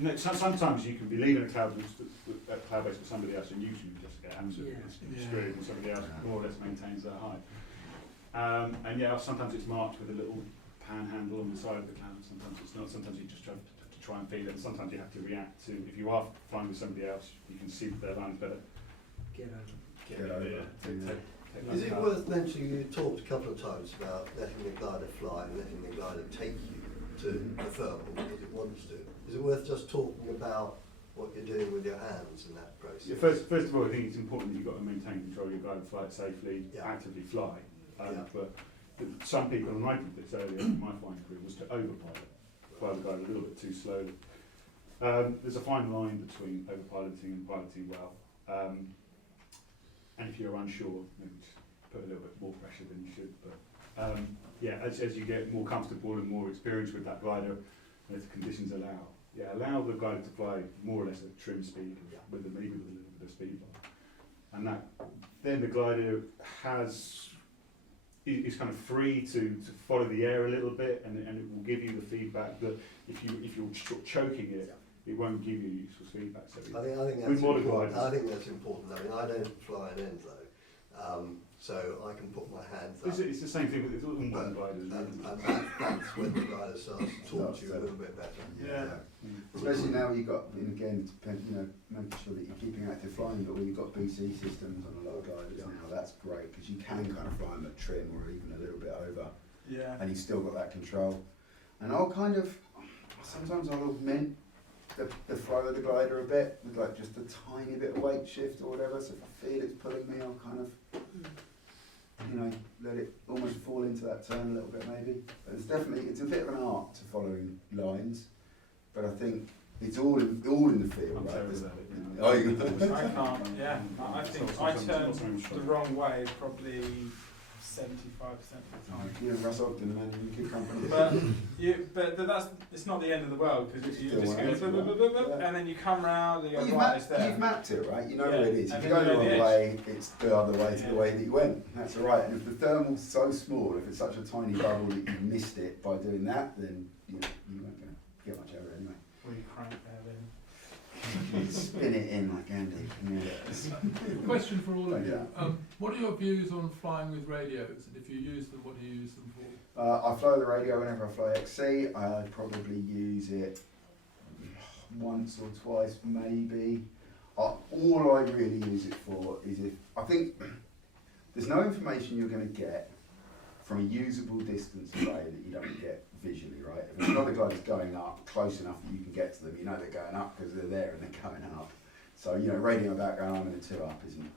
No, sometimes you can be leaving a cloud base with somebody else and usually you just get absolutely screwed and somebody else more or less maintains their height. And yeah, sometimes it's marked with a little panhandle on the side of the cloud, sometimes it's not, sometimes you just try and feed it, and sometimes you have to react to, if you are flying with somebody else, you can see their lines better. Get over. Get over. Is it worth mentioning, you talked a couple of times about letting the glider fly and letting the glider take you to the thermal as it wants to. Is it worth just talking about what you're doing with your hands in that process? Yeah, first of all, I think it's important that you've got to maintain control of your glider, fly it safely, actively fly. But some people, and I did this earlier in my flying career, was to overpilot, fly the glider a little bit too slowly. There's a fine line between overpiloting and piloting well. And if you're unsure, maybe just put a little bit more pressure than you should. But yeah, as you get more comfortable and more experience with that glider, and if the conditions allow, allow the glider to fly more or less at trim speed, maybe with a little bit of speed bar. And that, then the glider is kind of free to follow the air a little bit, and it will give you the feedback that if you're choking it, it won't give you useful feedback. So I think that's important. I think that's important. I mean, I don't fly an end though, so I can put my hands up. It's the same thing with all modern gliders. That's when the glider starts to talk to you a little bit better. Yeah. Especially now you've got, and again, making sure that you're keeping active flying, but when you've got BC systems on a lot of gliders now, that's great, because you can kind of fly them at trim or even a little bit over. Yeah. And you've still got that control. And sometimes I'll augment the flow of the glider a bit, with like just a tiny bit of weight shift or whatever, so if I feel it's pulling me, I'll kind of, let it almost fall into that turn a little bit maybe. But it's a bit of an art to following lines, but I think it's all in the field, right? I can't, I think I turned the wrong way probably 75% of the time. Yeah, Russ Ogden, man, UK company. But that's, it's not the end of the world, because you just go and then you come round and you go, right, it's there. You've mapped it, right? You know where it is. If you go the wrong way, it's the other way to the way that you went. That's all right. And if the thermal's so small, if it's such a tiny bubble that you missed it by doing that, then you weren't going to get much over it anyway. Or you crank there then. Spin it in like Andy. Question for all of you. What are your views on flying with radios? And if you use them, what do you use them for? I fly the radio whenever I fly XC. I probably use it once or twice, maybe. All I really use it for is I think there's no information you're going to get from a usable distance away that you don't get visually, right? If another glider's going up close enough that you can get to them, you know they're going up because they're there and they're going up. So, radioing about going, I'm going to 2 up isn't.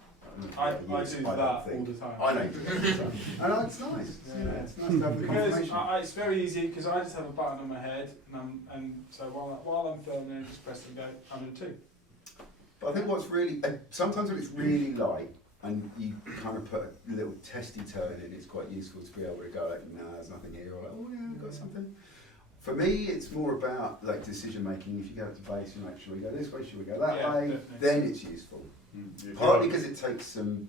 I do that all the time. I know you do. And it's nice. It's nice to have the confirmation. It's very easy, because I just have a button on my head, and so while I'm filming, I just press and go, I'm in 2. But I think what's really, sometimes when it's really light, and you kind of put a little testy turn in, it's quite useful to be able to go like, no, there's nothing here, or like, oh yeah, we've got something. For me, it's more about like decision making. If you go to base, you're like, should we go this way, should we go that way? Definitely. Then it's useful. Partly because it takes some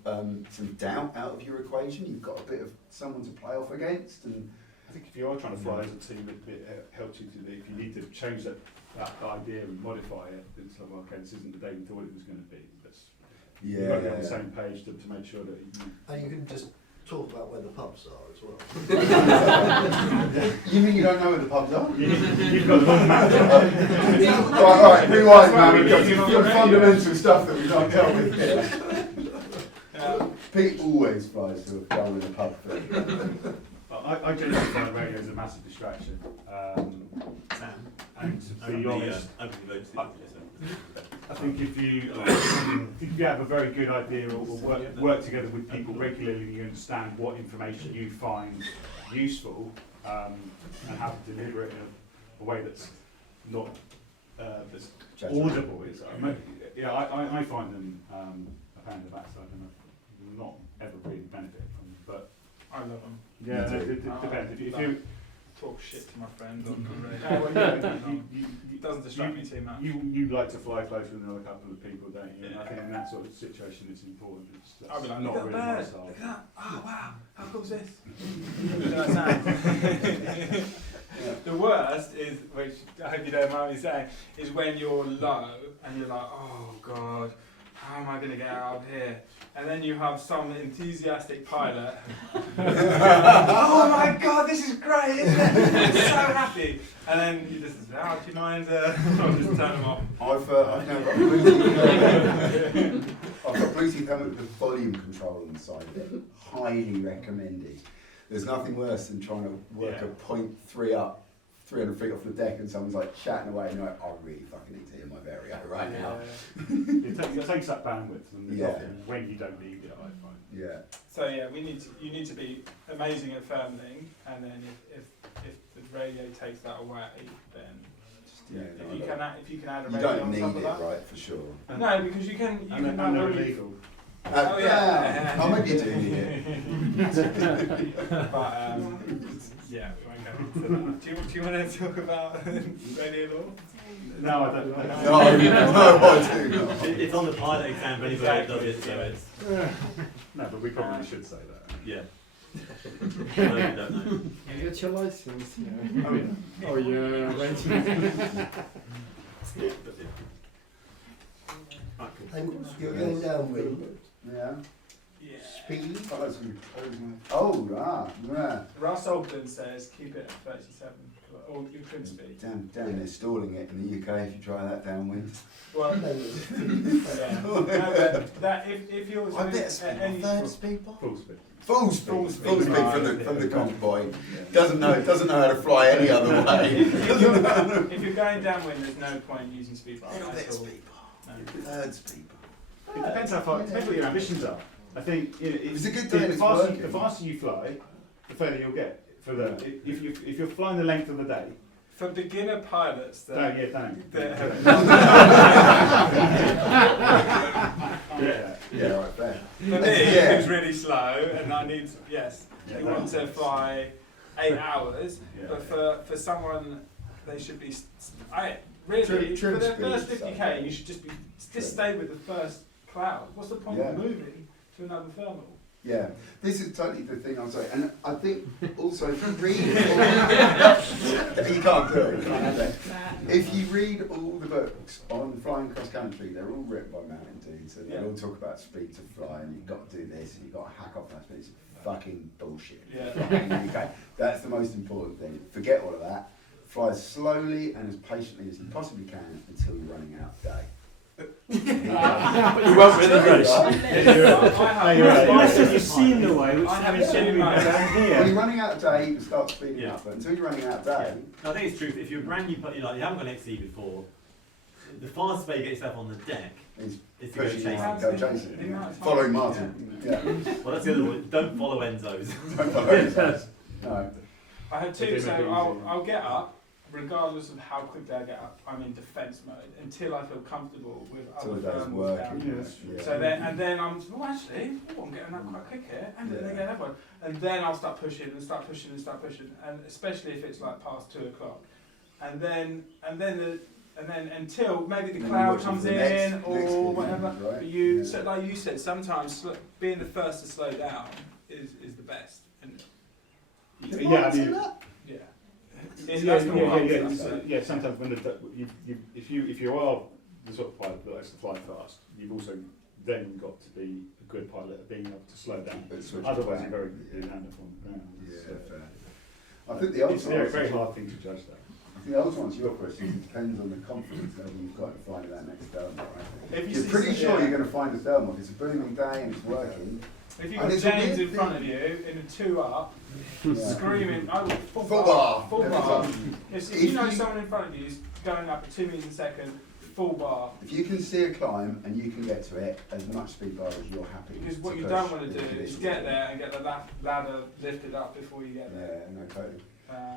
doubt out of your equation. You've got a bit of someone to play off against. And I think if you are trying to fly as a team, it helps you if you need to change that idea and modify it, it's like, well, okay, this isn't the day we thought it was going to be. You've got to be on the same page to make sure that and you can just talk about where the pubs are as well. You mean you don't know where the pubs are? You've got the wrong map. Right, rewind, man. We've got some fundamental stuff that we can't deal with here. Pete always flies to a go in the pub thing. I generally find radio is a massive distraction. Sam, And to be honest, open the votes. I think if you have a very good idea or work together with people regularly, you understand what information you find useful and how to deliver it in a way that's not that's audible. I find them a pain in the backside and I've not ever really benefited from them. But I love them. yeah, it depends. If you talk shit to my friend on the it doesn't distract me too much. You like to fly closer than another couple of people, don't you? And I think in that sort of situation it's important. I'll be like, not look at really that my bird, style. look at that, oh wow, how cool is this? You know what I'm saying? The worst is, which I hope you don't mind me saying, is when you're low and you're like, oh God, how am I going to get out of here? And then you have some enthusiastic pilot. Oh my God, this is great, isn't it? I'm so happy. And then you just say, oh, do you mind? I'll just turn them off. I've now got Bluetooth helmet with volume control on the side of it. Highly recommended. There's nothing worse than trying to work a 0.3 up, 300 feet off the deck, and someone's like chatting away, and you're like, I really fucking need to hear my Vario right now. It takes up bandwidth, and when you don't need it, I find. Yeah. So yeah, you need to be amazing at firming, and then if the radio takes that away, then if you can add a radio you don't on need top of it, that. right? For sure. No, because you can. And they're illegal. Oh yeah. I'll maybe you do need it. But yeah, we won't go into that. Do you want to talk about radio law? No, I don't. No, I do not. It's on the pilot exam, but anybody does it, so it's. No, but we probably should say that. Yeah. No, you don't know. You got your license, you know. Oh yeah. Oh yeah, renting. And you're going downwind. Yeah. Speed. Oh, yeah. Russ Ogden says keep it at 37, or you could speed. Damn, they're stalling it in the UK if you try that downwind. Well, yeah. No, but that if you're I bet speed, third speed, full speed. Full speed from the convoy. Doesn't know how to fly any other way. if you're going downwind, there's no point using speed bar. Third speed. It depends how far. It depends what your ambitions are. I think It's a good day. the faster you fly, the further you'll get. If you're flying the length of the day. For beginner pilots, Don't. Yeah, right there. For me, who's really slow, and I need you want to fly 8 hours, but for someone, they should be. Really, for their first 50k, you should just stay with the first cloud. What's the point of moving to another thermal? Yeah, this is totally the thing I'll say, and I think also if you read, you can't do it. If you read all the books on flying cross country, they're all written by mountain dudes, and they all talk about speed to fly, and you've got to do this, and you've got to hack off that speed. It's fucking bullshit. Okay, that's the most important thing. Forget all of that. Fly as slowly and as patiently as you possibly can until you're running out of day. But you won't really race. Unless there's a scene the way, which haven't seen around here. When you're running out of day, you can start speeding up, but until you're running out of day. I think it's true. If you're brand new, you haven't got an XC before, the fastest way you get yourself on the deck is to go chasing. Following Martin. Yeah. Well, that's the other one. Don't follow Enzo's. Don't follow Enzo's. No. I had two, so I'll get up. Regardless of how quickly I get up, I'm in defence mode until I feel comfortable with other thermals down. So then I'm I'm getting up quite quick here, and then again everyone, and then I'll start pushing, and especially if it's like past 2 o'clock, and then until maybe the cloud comes in or whatever. But so like you said, sometimes being the first to slow down is the best. And sometimes when if you are the sort of pilot that likes to fly fast, you've also then you've got to be a good pilot at being able to slow down. Switch Otherwise, back. you're very dynamic on the ground. Yeah, So, fair. I think the it's ultimate a very hard thing to judge that. I think the ultimate answer to your question is it depends on the confidence level you've got to find that next thermal, right? If you You're see pretty some- sure yeah. you're going to find a thermal. If it's a booming day and it's working. If you've And got it's a James weird in front of thing. you in a 2 up, Yeah. screaming, I want full Full bar, bar. full Every bar. time. If If you know you- someone in front of you is going up at 2 meters a second, full bar. If you can see a climb and you can get to it as much speed bar as you're happy. Because what to you push don't want to the do is conditions. get there and get the ladder lifted up before you get there. Yeah, no, totally.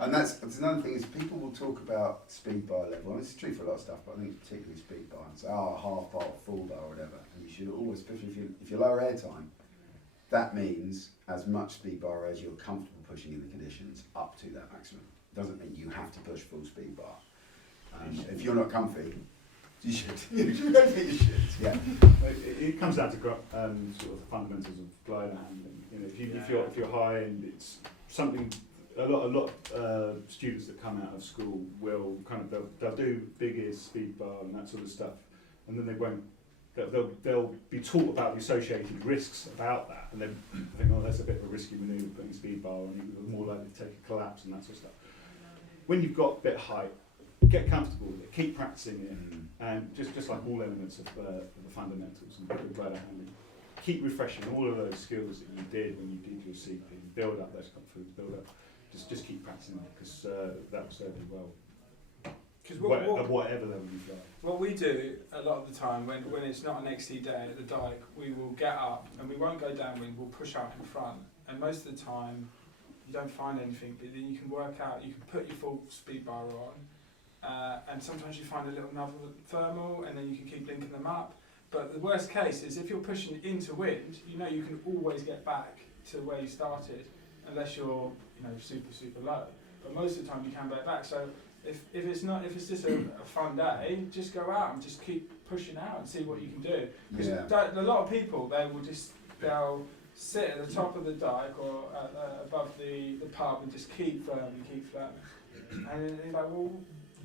And that's another thing is people will talk about speed bar level, and it's true for a lot of stuff, but I think particularly speed bar, and say, oh, half bar, full bar, or whatever. And you should always, especially if you're lower air time, that means as much speed bar as you're comfortable pushing in the conditions up to that maximum. Doesn't mean you have to push full speed bar. If you're not comfy, you should. You should. Yeah. It comes down to sort of the fundamentals of glider handling. You know, if you're high and it's something. A lot of students that come out of school will they'll do big ears, speed bar, and that sort of stuff, and then they won't. They'll be taught about the associated risks about that, and then think, oh, that's a bit of a risky manoeuvre putting a speed bar on. You're more likely to take a collapse and that sort of stuff. When you've got a bit of height, get comfortable with it, keep practicing it, and just like all elements of the fundamentals and glider handling, keep refreshing all of those skills that you did when you did your CP. Build up those confidence, build up. Just keep practicing it because that will serve you well. At whatever level you fly. What we do a lot of the time when it's not an XT day at the dike, we will get up and we won't go downwind, we'll push up in front. And most of the time you don't find anything, but then you can work out, you can put your full speed bar on, and sometimes you find a little another thermal and then you can keep linking them up. But the worst case is if you're pushing into wind, you know you can always get back to where you started, unless you're super low. But most of the time you can get back. So if it's just a fun day, just go out and just keep pushing out and see what you can do. Because a lot of people they'll sit at the top of the dike or above the pub and just keep firming. And you're like, well,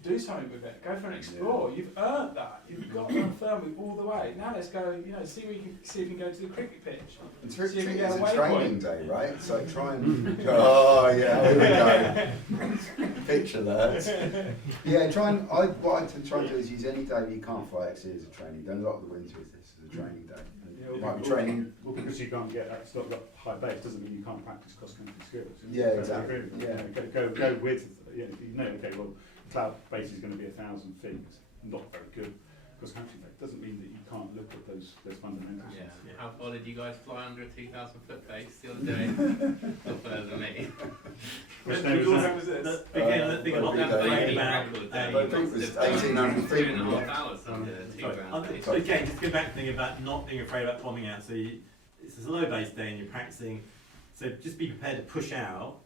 do something with it. Go for an explore. You've earned that. You've got that firmly all the way. Now let's go. See if you can go to the cricket pitch. It's See if you can get a a training Waypoint. day, right? So try and oh yeah, here we go. Picture that. Yeah, what I try and do is use any day that you can't fly XC as a training day. A lot of the winter is this as a training day. And might be training. Well, because you can't get it's not got high base doesn't mean you can't practice cross country skills. Yeah, exactly. Yeah, go with okay, well, cloud base is going to be 1,000 feet. It's not very good. Cross country base doesn't mean that you can't look at those fundamentals. Yeah. How far did you guys fly under a 2,000 foot base the other day? Not further than me. Which day was that? Again, I think a lot of afraid about. I think it was 1,800 feet. 2.5 hours under 2,000 feet. So again, just go back to the thing about not being afraid about bombing out. So it's a low base day and you're practicing. So just be prepared to push out.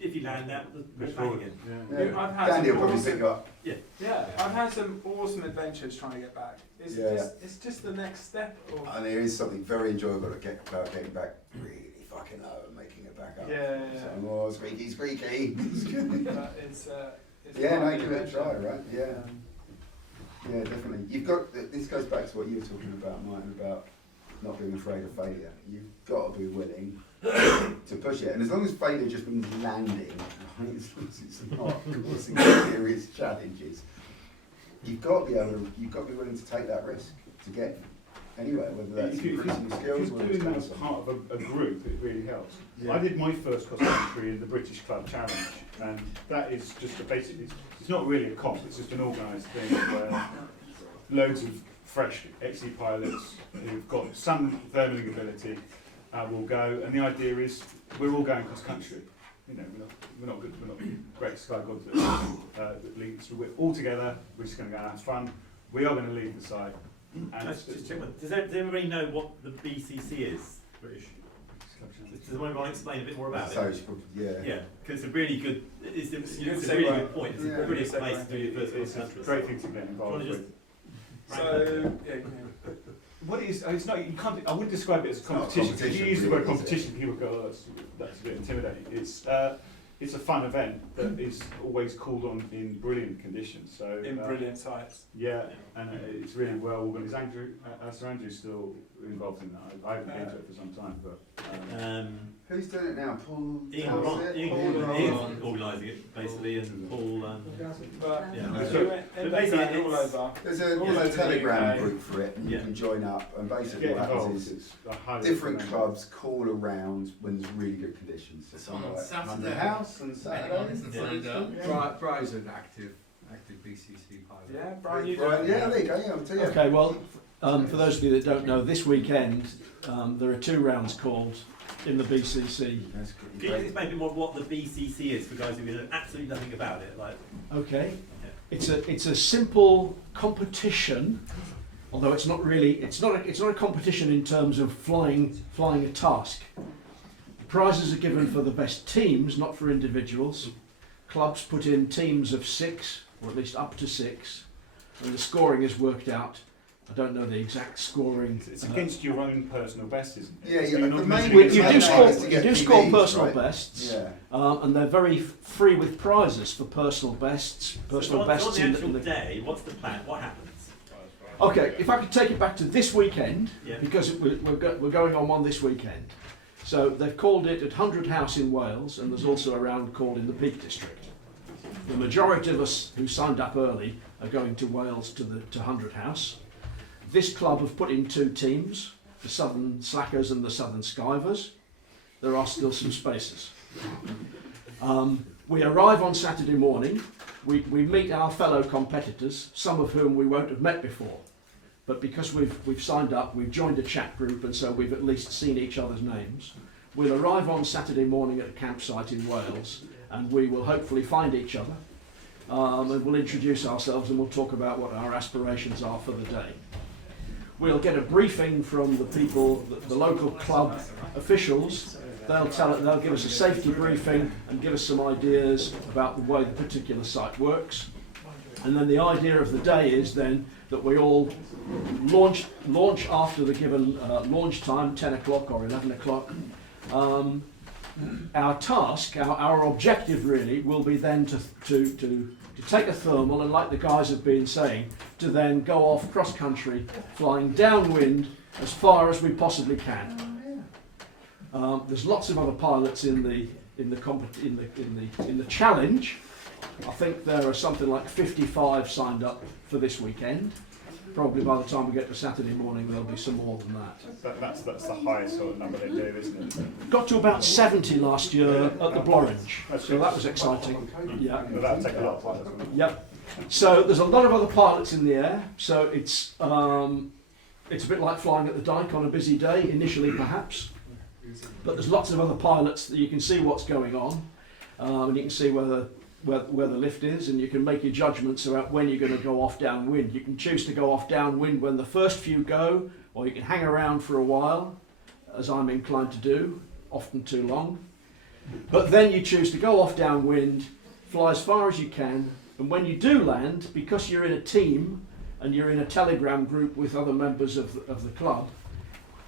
If you land out, push back again. Dandy will probably pick you up. Yeah, I've had some awesome adventures trying to get back. It's just the next step. And there is something very enjoyable about getting back really fucking low and making it back up. So, squeaky. But it's no, give it a try, right? Yeah, definitely. You've got, this goes back to what you were talking about, Martin, about not being afraid of failure. You've got to be willing to push it. And as long as failure just means landing, as long as it's not causing serious challenges, you've got to be willing to take that risk to get anywhere, whether that's increasing skills or doing that as part of a group, it really helps. I did my first cross country in the British Club Challenge, and that is just it's not really a comp, it's just an organised thing where loads of fresh XC pilots who've got some thermaling ability will go, and the idea is we're all going cross country. We're not great sky gods that lead us. We're all together. We're just going to go and have fun. We are going to leave the site. Does everybody know what the BCC is? British. Does anyone explain a bit more about it? Yeah, because it's a really good. It's a really good point. It's a brilliant place to do your first cross country. It's a great thing to get involved with. So what it is, it's not. You can't. I wouldn't describe it as a competition. If you use the word competition, people go, "Oh, that's a bit intimidating." it's a fun event that is always called on in brilliant conditions. So In brilliant sites. yeah, and it's really well organised. Sir Andrew's still involved in that. I haven't been to it for some time, but Who's doing it now? Paul? Ian organising it basically, and Paul. But Yeah. but basically all over. There's a Telegram group for it, and you can join up. And basically, get what happens involved. is It's a highly different recommended. clubs call around when there's really good conditions. So some On like Saturday. London House and Anyone Saturday. isn't signed up. Brian's an active BCC pilot. Yeah, Brian, you Right, yeah, there you go. Yeah, I'll tell you. Okay, well, for those of you that don't know, this weekend there are 2 rounds called in the BCC. That's Can good. you explain a bit more what the BCC is for guys who know absolutely nothing about it? Like, Okay, it's a simple competition, although it's not really it's not a competition in terms of flying a task. Prizes are given for the best teams, not for individuals. Clubs put in teams of 6, or at least up to 6, and the scoring is worked out. I don't know the exact scoring. It's against your own personal best, isn't it? Yeah, So yeah, you're not the main- measuring You yourself. do score personal right? bests, Yeah. and they're very free with prizes for personal bests. Personal so bests on the in actual day, what's the plan? What happens? Okay, if I could take it back to this weekend, Yeah. because we're going on one this weekend. So they've called it at 100 House in Wales, and there's also a round called in the Peak District. The majority of us who signed up early are going to Wales to 100 House. This club have put in 2 teams, the Southern Slackers and the Southern Skivers. There are still some spaces. We arrive on Saturday morning. We meet our fellow competitors, some of whom we won't have met before. But because we've signed up, we've joined a chat group, and so we've at least seen each other's names. We'll arrive on Saturday morning at a campsite in Wales, and we will hopefully find each other. And we'll introduce ourselves, and we'll talk about what our aspirations are for the day. We'll get a briefing from the people, the local club officials. They'll give us a safety briefing and give us some ideas about the way the particular site works. And then the idea of the day is then that we all launch after the given launch time, 10 o'clock or 11 o'clock. Our task, our objective really, will be then to take a thermal, and like the guys have been saying, to then go off cross country, flying downwind as far as we possibly can. There's lots of other pilots in the challenge. I think there are something like 55 signed up for this weekend. Probably by the time we get to Saturday morning, there'll be some more than that. That's the highest sort of number they do, isn't it? Got to about 70 last year at the Blorenge, so that was exciting. Yeah. But that'll take a lot of time, doesn't it? Yep. So there's a lot of other pilots in the air. So it's a bit like flying at the Dyke on a busy day initially, perhaps. But there's lots of other pilots that you can see what's going on, and you can see where the lift is, and you can make your judgments about when you're going to go off downwind. You can choose to go off downwind when the first few go, or you can hang around for a while, as I'm inclined to do, often too long. But then you choose to go off downwind, fly as far as you can, and when you do land, because you're in a team and you're in a Telegram group with other members of the club,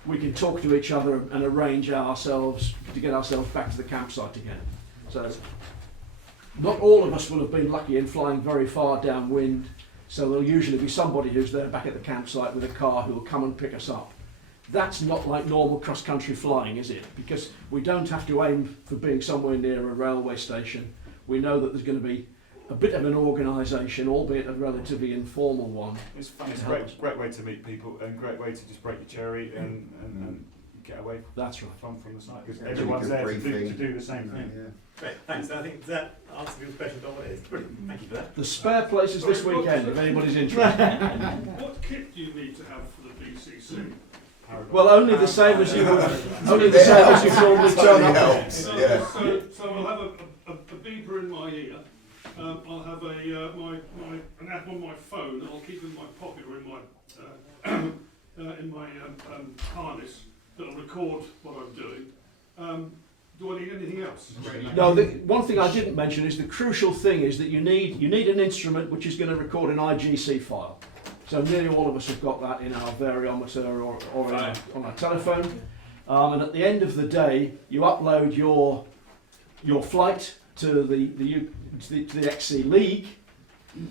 we can talk to each other and arrange ourselves to get ourselves back to the campsite again. So not all of us will have been lucky in flying very far downwind, so there'll usually be somebody who's there back at the campsite with a car who will come and pick us up. That's not like normal cross-country flying, is it? Because we don't have to aim for being somewhere near a railway station. We know that there's going to be a bit of an organisation, albeit a relatively informal one. It's fun. It's a great way to meet people, and great way to just break your cherry and get away. That's right. From the site, because Yeah, everyone's good there to briefing. do the same thing. Yeah. Great, thanks. I think that answers your question, Dom. It's brilliant. Thank you for that. The spare places this weekend, if anybody's interested. What kit do you need to have for the BCC? Well, only the same as you would. Only the same as you normally turn up. So I'll have a beeper in my ear. I'll have an app on my phone. And I'll keep it in my pocket or in my harness that'll record what I'm doing. Do I need anything else? No, one thing I didn't mention is the crucial thing is that you need an instrument which is going to record an IGC file. So nearly all of us have got that in our variometer or on our telephone. And at the end of the day, you upload your flight to the XC League,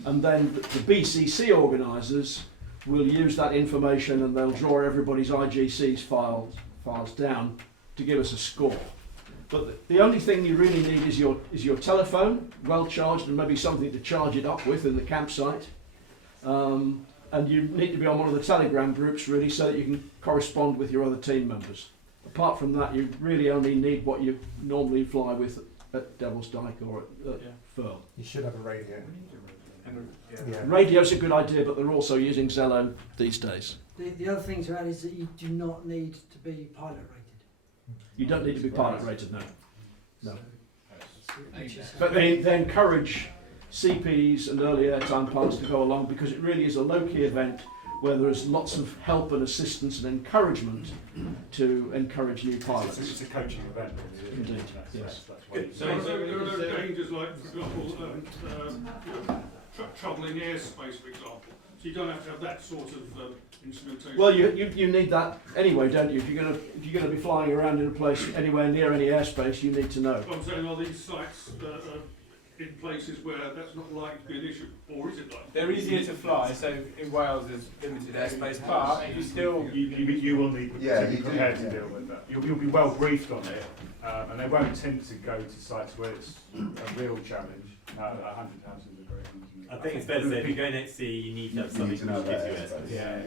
and then the BCC organisers will use that information and they'll draw everybody's IGC's files down to give us a score. But the only thing you really need is your telephone, well charged, and maybe something to charge it up with in the campsite. And you need to be on one of the Telegram groups really, so that you can correspond with your other team members. Apart from that, you really only need what you normally fly with at Devil's Dyke or at Firle. You should have a radio. Radio's a good idea, but they're also using Zello these days. The other thing to add is that you do not need to be pilot rated. You don't need to be pilot rated, no. No. Which is- But they encourage CPs and early airtime pilots to go along, because it really is a low-key event where there is lots of help and assistance and encouragement to encourage new pilots. It's a coaching event. Indeed, That's yes. So there are dangers like, for example, trouble in airspace, for example. So you don't have to have that sort of instrumentation. Well, you need that anyway, don't you? If you're going to be flying around in a place anywhere near any airspace, you need to know. I'm saying, are these sites in places where that's not likely to be an issue, or is it like? They're easier to fly, so in Wales there's limited airspace, but you still... You will need to be prepared to yeah. deal with that. You'll be well briefed on it, and they won't tend to go to sites where it's a real challenge. 100 houses is a great one, isn't it? I think it's fair to say if you're going XC, you need to have something which gives you airspace. Yeah.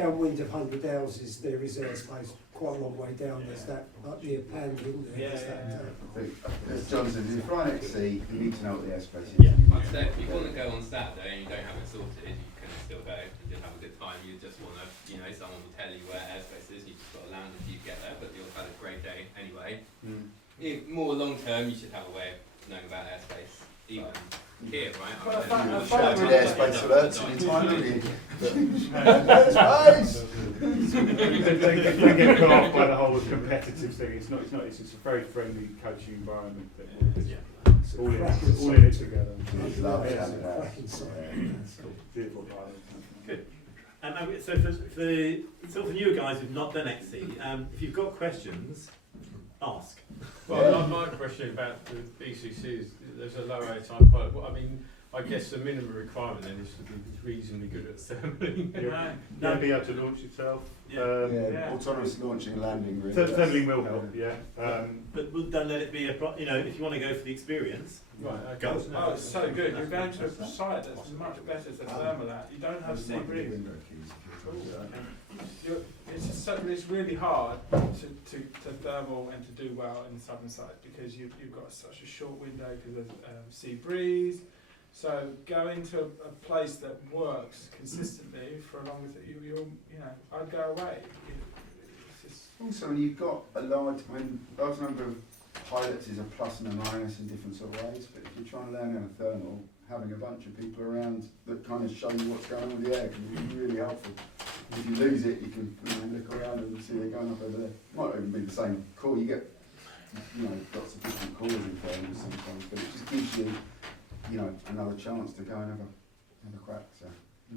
Downwind of 100 houses, there is airspace quite a long way down. There's that up near Pan, isn't there? There's that, I think, as John said, if you're flying XC, you need to know what the airspace is. Yeah. So if you want to go on Saturday and you don't have it sorted, you can still go and just have a good time. You just want to, someone will tell you where airspace is, you've just got to land if you get there, but you'll have had a great day anyway. More long term, you should have a way of knowing about airspace, even here, right? Shouted airspace alerts in time, didn't you? Airspace! Don't get put off by the whole competitive thing. It's a very friendly coaching environment that we're all in it together. Love Yeah. Beautiful. Good. So for newer guys who've not done XC, if you've got questions, ask. Well, my question about the BCC is there's a low airtime pilot. Well, I mean, I guess the minimum requirement then is to be reasonably good at thermaling. You'll be able to launch yourself. Autonomous launching and landing. Really. Thermaling will help, But don't let it be if you want to go for the experience, Right, go. Oh, it's so good. You're going to a site that's much better to thermal at. You don't have sea breeze. It's really hard to thermal and to do well in the southern side because you've got such a short window because of sea breeze. So go into a place that works consistently for as long as I'd go away. Also, when you've got a large number of pilots is a plus and a minus in different sort of ways. But if you're trying to learn how to thermal, having a bunch of people around that kind of show you what's going on with the air can be really helpful. If you lose it, you can look around and see they're going up over there. Might even be the same call. You get lots of different calls in thermal sometimes, but it just gives you another chance to go and have a crack. So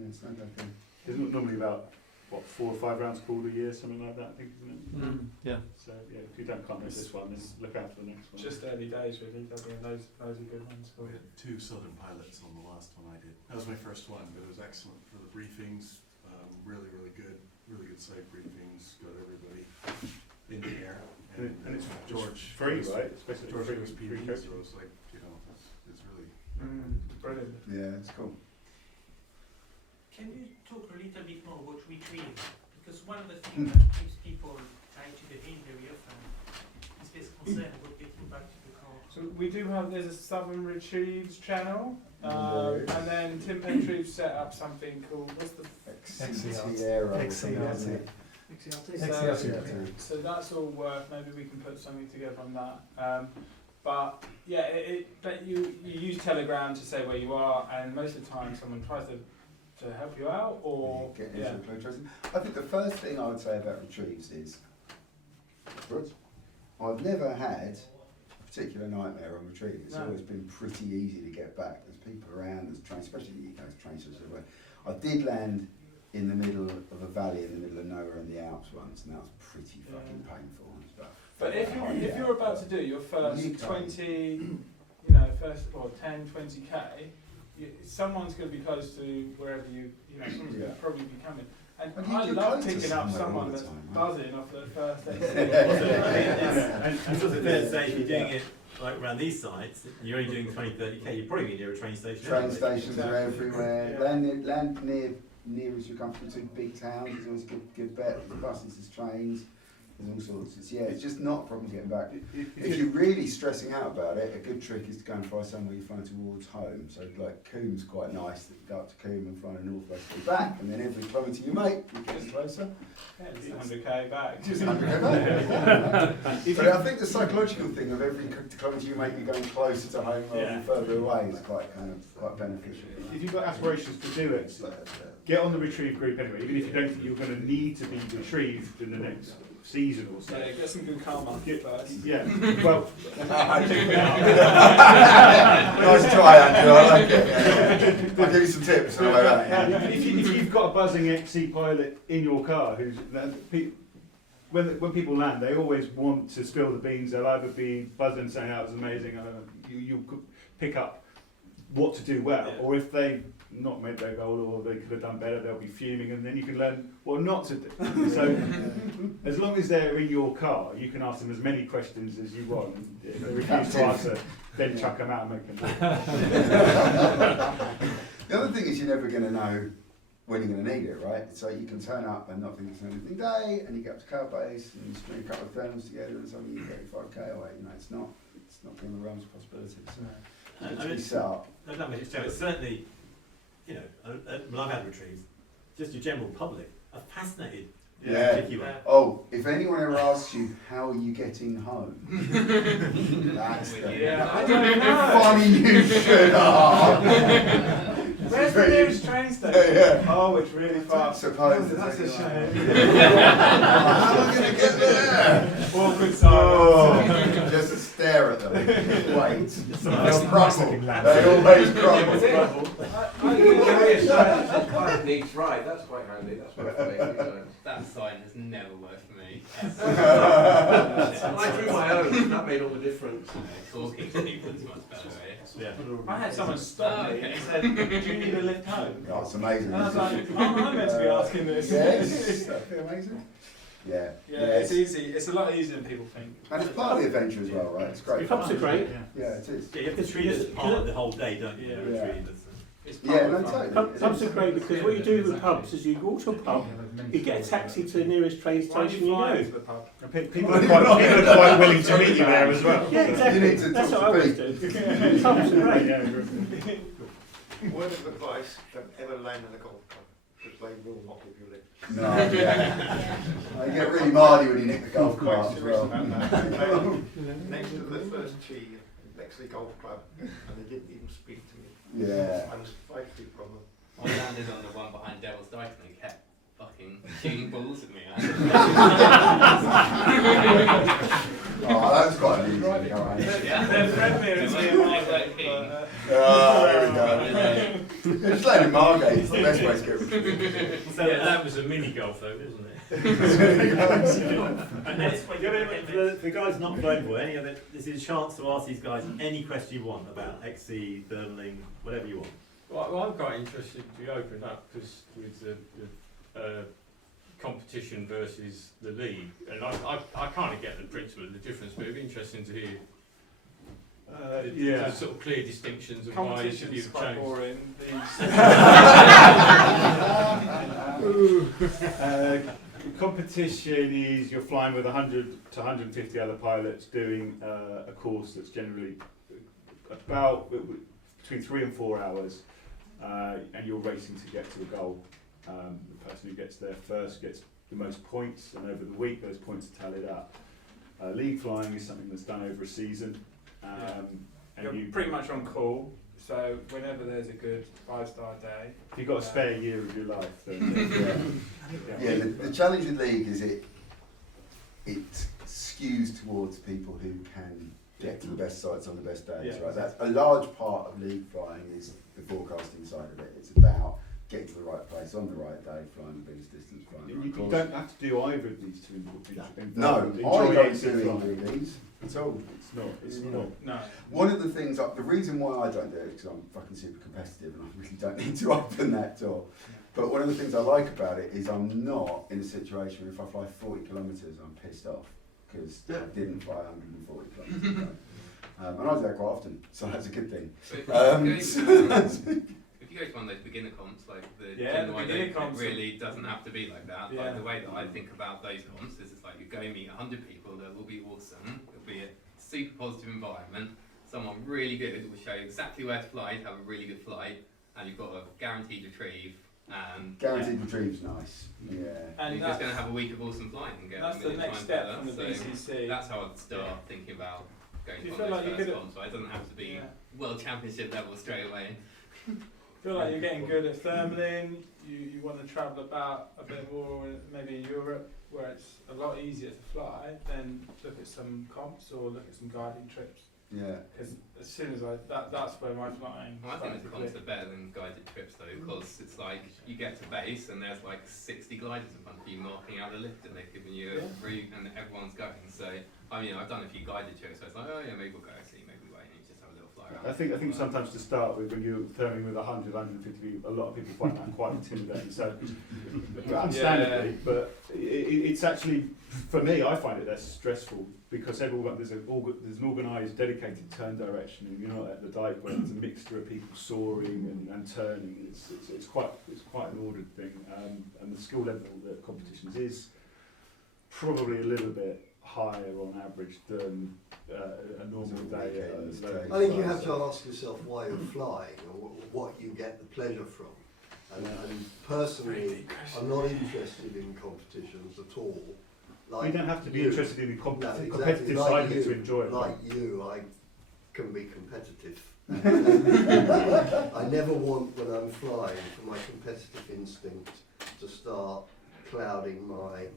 it's no bad thing. There's normally about 4 or 5 rounds called a year, something like that, I think, isn't it? Yeah. So if you can't miss this one, then look out for the next one. Just early days, really. There'll be loads of good ones for We you. had 2 Southern pilots on the last one I did. That was my first one, but it was excellent for the briefings. Really good site briefings. Got everybody in the air. And it's George free, right? Especially George was free PD, coaching. so it was like, it's really Brilliant. Yeah, it's cool. Can you talk a little bit more about retrieve? Because one of the things that keeps people tied to the hill very often is this concern about getting back to the car. So we do there's a Southern Retrieves channel, and then Tim Pentrieve's set up something called, what's the XCRT. So that's all work. Maybe we can put something together on that. But yeah, but you use Telegram to say where you are, and most of the time someone tries to help you out or I think the first thing I would say about retrieves is I've never had a particular nightmare on retrieving. It's always been pretty easy to get back. There's people around, there's trains, especially the UK trains everywhere. I did land in the middle of a valley in the middle of nowhere in the Alps once, and that was pretty fucking painful. But if you're about to do your first 20, know, first or 10, 20k, someone's going to be close to wherever you know, someone's going to probably be coming. And Well, I you love do picking close up to someone that's somewhere all the time, buzzing off their first And exit. it's also fair to say if you're doing it like around these sites, you're only doing 20, 30k, you're probably near a train station. Train anyway. stations are everywhere. Yeah. Land near as you're comfortable to big towns is always a good bet. There's buses, there's trains, there's all sorts. It's just not a problem getting back. If you're really stressing out about it, a good trick is to go and fly somewhere you're flying towards home. So like Coombe's quite nice, that you go up to Coombe and fly northwest back, and then every kilometre you make, you get closer. Yeah, it's 100k back. Just 100k back. But I think the psychological thing of every kilometre you make, you're going closer to home rather than further away is quite beneficial. If you've got aspirations to do it, get on the retrieve group anyway, even if you don't think you're going to need to be retrieved in the next season or so. Yeah, get some good karma first. Yeah, well, Nice try, Andrew, I like it. I'll give you some tips on the way back. if you've got a buzzing XC pilot in your car, when people land, they always want to spill the beans. They'll either be buzzing saying that was amazing, you could pick up what to do well, or if they not made their goal or they could have done better, they'll be fuming, and then you can learn what not to do. So as long as they're in your car, you can ask them as many questions as you want. If they refuse to answer, then chuck them out and make them do. The other thing is you're never going to know when you're going to need it, right? So you can turn up and not think it's anything day, and you get up to car base and you string a couple of thermals together and suddenly you get 5k away. You know, it's not beyond the realms of possibilities. So it's be set up. It's certainly, you know, when I've had retrieves, just your general public are fascinated. Yeah. Oh, if anyone ever asks you how are you getting home, that's I don't know. funny you should ask. Where's the nearest train station? Yeah. Oh, it's really far. Suppose That's a shame. How am I going to get there? Awkward silence. Oh, just stare at them. Wait. They'll crumble. They always crumble. Pilot needs right, that's quite handy, that's what That sign has never worked for me. I drew my own, that made all the difference. Talking to people is much better, eh? Yeah. I had someone stop me and said, "Do you need a lift home?" Oh, it's amazing. And I was like, I'm meant to be asking this. Yes. That'd be amazing. Yeah. Yeah, it's easy. It's a lot easier than people think. And it's part of the adventure as well, right? It's great. Pubs are great. Yeah, it is. Yeah, you have to treat it as part of the whole day, don't you? Yeah. Yeah, no, totally. Pubs are great because what you do with pubs is you go to a pub, you get a taxi to the nearest train station, you go. To the pub? People are quite willing to meet you there as well. Yeah, exactly. You need to That's talk what I to always do. Pubs are great. Word of advice, don't ever land in a golf club, because they will not give you a lift. No, yeah. You get really mardy when you nick the golf cart as well. Next to the first tee, Bexley Golf Club, and they didn't even speak to me. Yeah. I was 5 feet from them. I landed on the one behind Devil's Dyke and they kept fucking shooting balls at me. Oh, that's quite an easy one. They're friendlier as There we go. Just letting Margate, it's the best way to get rid of So that was a mini golf though, wasn't it? And then for the guys not flown for any other, this is a chance to ask these guys any question you want about XC, thermaling, whatever you want. Well, I'm quite interested to open up because with the competition versus the league, and I kind of get the principle of the difference, but it'd be interesting to hear the sort of clear distinctions of why it should be changed. Quite boring. Competition is you're flying with 100 to 150 other pilots doing a course that's generally about between 3 and 4 hours, and you're racing to get to a goal. The person who gets there first gets the most points, and over the week those points are tallied up. League flying is something that's done over a season. And you're pretty much on call, so whenever there's a good 5-star day. If you've got a spare year of your life, then Yeah, the challenge with League is it skews towards people who can get to the best sites on the best days, right? That's a large part of League flying is the forecasting side of it. It's about getting to the right place on the right day, flying the biggest distance, flying the right You course. don't have to do either of these to No, I enjoy don't XC do flying. either of these at all. It's not. No. One of the things, the reason why I don't do it is because I'm fucking super competitive and I really don't need to open that door. But one of the things I like about it is I'm not in a situation where if I fly 40 kilometres I'm pissed off because I didn't fly 140 kilometres. And I do that quite often, so that's a good thing. If you go to one of those beginner comps, like the beginner comps, it really doesn't have to be like that. Yeah. Like the way that I think about those comps is it's like you go meet 100 people that will be awesome. It'll be a super positive environment. Someone really good will show you exactly where to fly to have a really good flight, and you've got a guaranteed retrieve. And guaranteed retrieve's nice. Yeah. And you're just going to have a week of awesome flying and get that's a the million next times step better. from the So BCC. that's how I'd start thinking about going Do you to feel one of like those you first could- comps. So it doesn't have to be World Championship level straight away. Feel like you're getting good at thermaling, you want to travel about a bit more, maybe in Europe, where it's a lot easier to fly, then look at some comps or look at some guided trips. Yeah. Because as soon as that's where my flying Well, I started think to the comps click. are better than guided trips though, because it's like you get to base and there's like 60 gliders in front of you marking out the lift and they've given you a route and everyone's going. So I mean, I've done a few guided trips, so it's like, oh yeah, maybe we'll go see, maybe we wait, and you just have a little fly around. I think sometimes to start with, when you're therming with 100, 150 people, a lot of people find that quite intimidating. So, understandably, but it's actually, for me, I find it less stressful because there's an organised, dedicated turn direction, and you're not at the dike where there's a mixture of people soaring and turning. It's quite an ordered thing, and the skill level that competitions is probably a little bit higher on average than a normal day. I think you have to ask yourself why you're flying or what you get the pleasure from. And personally, I'm not interested in competitions at all. You don't have to be interested in the competitive like side of you, it to enjoy it. Like you, I can be competitive. I never want, when I'm flying, for my competitive instinct to start clouding my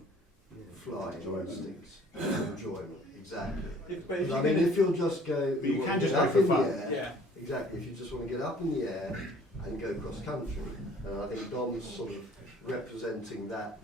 flying instincts. Enjoyment, exactly. If you'll just go, But you can just get go up for in the fun. air, Yeah. exactly. If you just want to get up in the air and go cross country, and I think Dom's sort of representing that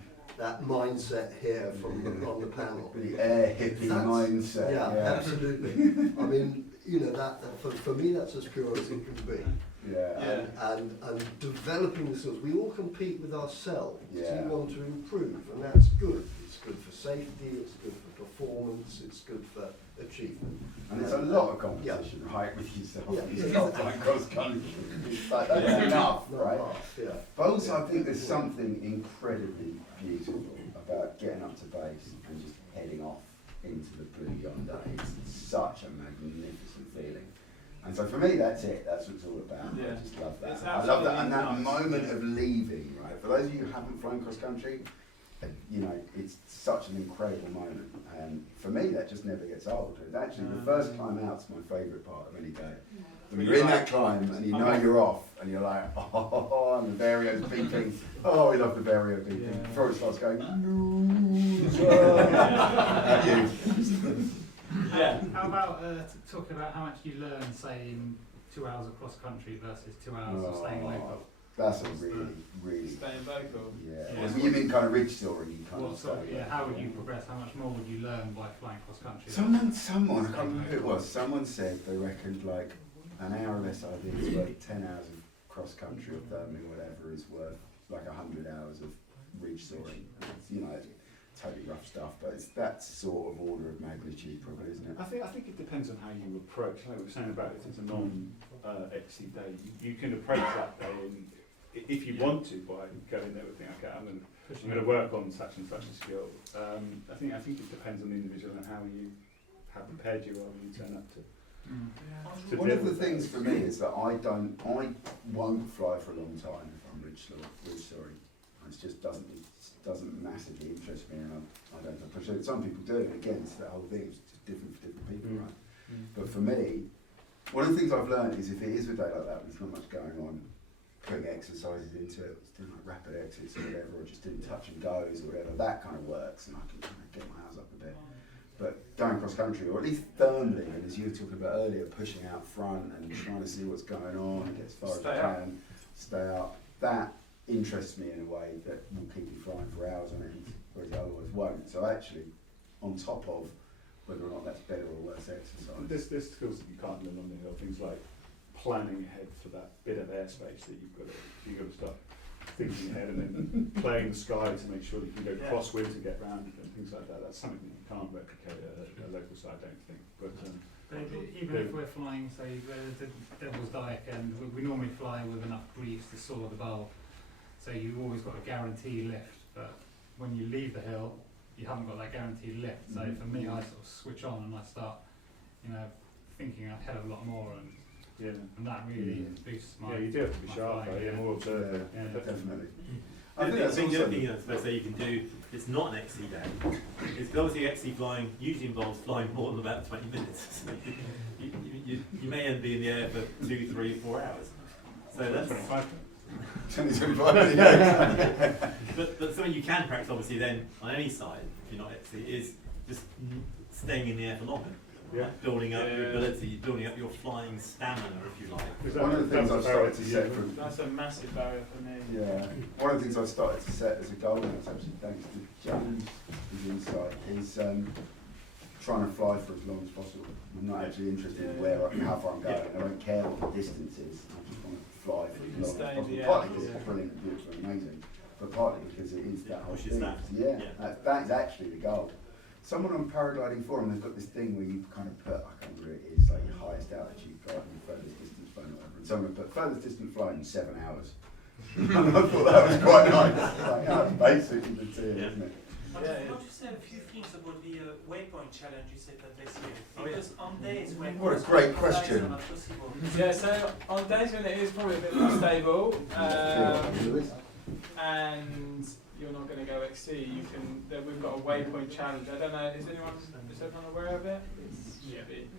mindset here from on the panel. The air hippie mindset. Yeah, absolutely. I mean, you know, that for me that's as pure as it can be. Yeah. And developing the skills. We all compete with ourselves. Yeah. We want to improve, and that's good. It's good for safety, it's good for performance, it's good for achievement. And it's a lot of competition, right, with yourself. Yeah. It's not like cross country. It's like, that's enough, Not right? half, yeah. But also I think there's something incredibly beautiful about getting up to base and just heading off into the blue yonder. It's such a magnificent feeling. And so for me, that's it. That's what it's all about. Yeah. I just love that. It's I love that. And that absolutely nice. moment of leaving, right? For those of you who haven't flown cross country, you know, it's such an incredible moment. And for me, that just never gets old. And actually, the first climb out's my favourite part of any day. When you're in that climb and you know you're off, and you're like, oh, and the vario's beeping. Oh, we love the vario beeping. Before it starts going, at you. Yeah. How about talking about how much you learn, say, in 2 hours of cross country versus 2 hours of staying local? That's a really. Staying local. Yeah. Well, you mean kind of ridge soaring? You kind What of sort of, stay yeah, local. how would you progress? How much more would you learn by flying cross country? Someone, I can't remember who it was, someone said they reckoned like an hour of SID is worth 10 hours of cross country or therming or whatever is worth like 100 hours of ridge soaring. It's, you know, totally rough stuff, but it's that sort of order of magnitude probably, isn't it? I think it depends on how you approach. Like we were saying about if it's a non-XC day, you can approach that day and if you want to by going there with okay, I'm going to work on such and such a skill. I think it depends on the individual and how prepared you are when you turn up to. One of the things for me is that I won't fly for a long time if I'm ridge soaring. It just doesn't massively interest me, and I don't appreciate it. Some people do, and again, it's that whole thing. It's just different for different people, right? But for me, one of the things I've learned is if it is a day like that, there's not much going on, putting exercises into it, doing like rapid exits or whatever, or just doing touch and goes or whatever, that kind of works, and I can kind of get my hours up a bit. But going cross country, or at least thermally, and as you were talking about earlier, pushing out front and trying to see what's going on and get as far as you can, stay up, that interests me in a way that will keep me flying for hours on end, whereas it otherwise won't. So actually, on top of whether or not that's better or worse exercise. There's skills that you can't learn on the hill, things like planning ahead for that bit of airspace that you've got to start thinking ahead and then playing the sky to make sure that you can go crosswind to get round and things like that. That's something that you can't replicate at a local site, I don't think. But even if we're flying, say, the Devil's Dyke, and we normally fly with enough breeze to soar the bowl, so you've always got a guaranteed lift, but when you leave the hill, you haven't got that guaranteed lift. So for me, I sort of switch on and I start, thinking a hell of a lot more, and that really boosts my. Yeah, you do have to be sharp, more observant. Yeah, definitely. I think the other thing I suppose that you can do, it's not an XC day, is obviously XC flying usually involves flying more than about 20 minutes. So you may end be in the air for 2, 3, 4 hours. So that's 25 minutes. But something you can practice obviously then on any side, if you're not XC, is just staying in the air for longer. Like building up your ability, building up your flying stamina, if you like. One of the things I've started to set from... That's a massive barrier for me. Yeah. One of the things I've started to set as a goal, and it's actually thanks to James' insight, is trying to fly for as long as possible. I'm not actually interested in how far I'm going. I don't care what the distance is. I just want to fly for as long as possible. Partly because it's brilliant, beautiful, and amazing, but partly because it is that whole thing. That's actually the goal. Someone on Paragliding Forum, they've got this thing where you kind of put, I can't remember what it is, like your highest altitude flight and your furthest distance flight or whatever. And someone put furthest distance flight in 7 hours. And I thought that was quite nice. Like, that's basically the tier, isn't it? I want to say a few things about the Waypoint challenge you set up this year. Because on days when what a great question. Yeah, so on days when it is probably a bit more stable, and you're not going to go XC, we've got a Waypoint challenge. I don't know, is everyone aware of it?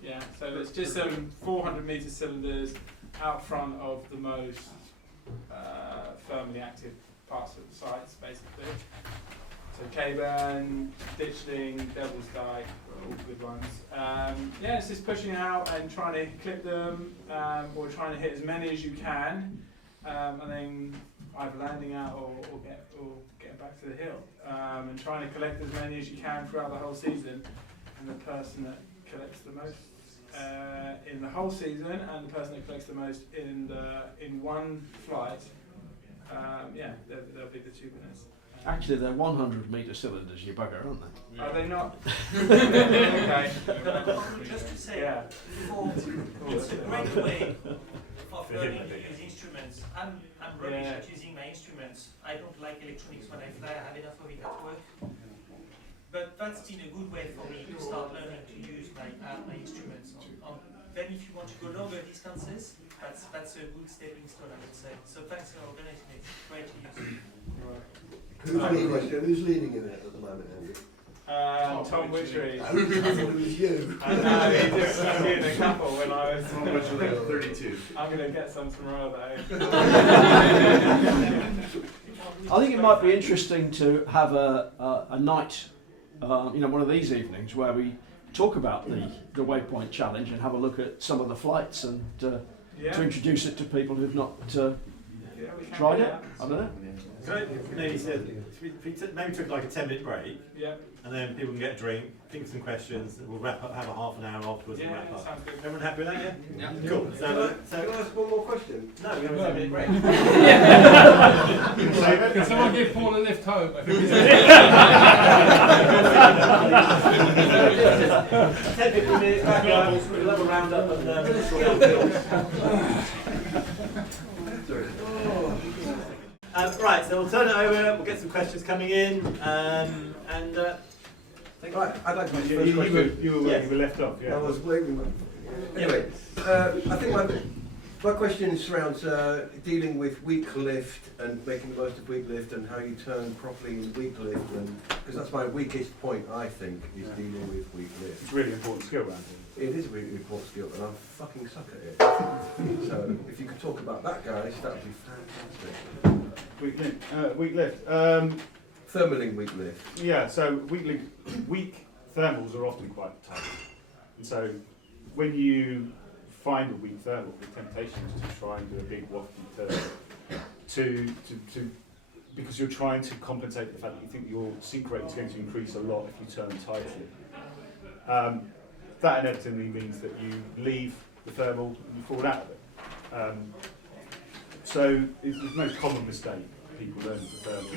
Yeah, so it's just some 400 metre cylinders out front of the most firmly active parts of the sites, basically. So K-Burn, Ditchling, Devil's Dyke, all good ones. It's just pushing out and trying to clip them, or trying to hit as many as you can, and then either landing out or getting back to the hill, and trying to collect as many as you can throughout the whole season. And the person that collects the most in the whole season, and the person that collects the most in one flight, they'll be the two winners. Actually, they're 100 metre cylinders, you bugger, aren't they? Are they not? Okay. Just to say, it's a great way of learning to use instruments. I'm rubbish at using my instruments. I don't like electronics when I fly. I have enough of it at work. But that's been a good way for me to start learning to use my instruments. Then if you want to go longer distances, that's a good stepping stone, I would say. So thanks for organizing it. It's great to use. Who's leading in it at the moment, Andy? Tom Witchery. I thought it was you. I know, he just stuck in a couple when I was... Tom Witchery 32. I'm going to get some tomorrow though. I think it might be interesting to have a night, one of these evenings where we talk about the Waypoint Challenge and have a look at some of the flights and to introduce it to people who've not tried it. I don't know. So maybe took like a 10-minute break, and then people can get a drink, think of some questions, and we'll wrap up, have a half an hour afterwards and wrap up. Sounds good. Everyone happy with that, Yeah. Cool. So, Can I ask one more question? no, we're going to have a 10-minute break. Can someone give Paul a lift home? 10-15 minutes back up, we'll have a round up and right, so we'll turn it over, we'll get some questions coming in, Right, I'd like to make the You first question. were where you were left off, I was waiting. Anyway, I think my question surrounds dealing with weak lift and making the most of weak lift and how you turn properly in weak lift, because that's my weakest point, I think, is dealing with weak lift. It's a really important skill around here. It is a really important skill, and I fucking suck at it. So if you could talk about that, guys, that would be fantastic. Weak lift. Thermaling weak lift. Yeah, so weak thermals are often quite tight. And so when you find a weak thermal, the temptation is to try and do a big wafty turn because you're trying to compensate for the fact that you think your sink rate is going to increase a lot if you turn tightly. That inevitably means that you leave the thermal and you fall out of it. So it's the most common mistake people learn with the thermal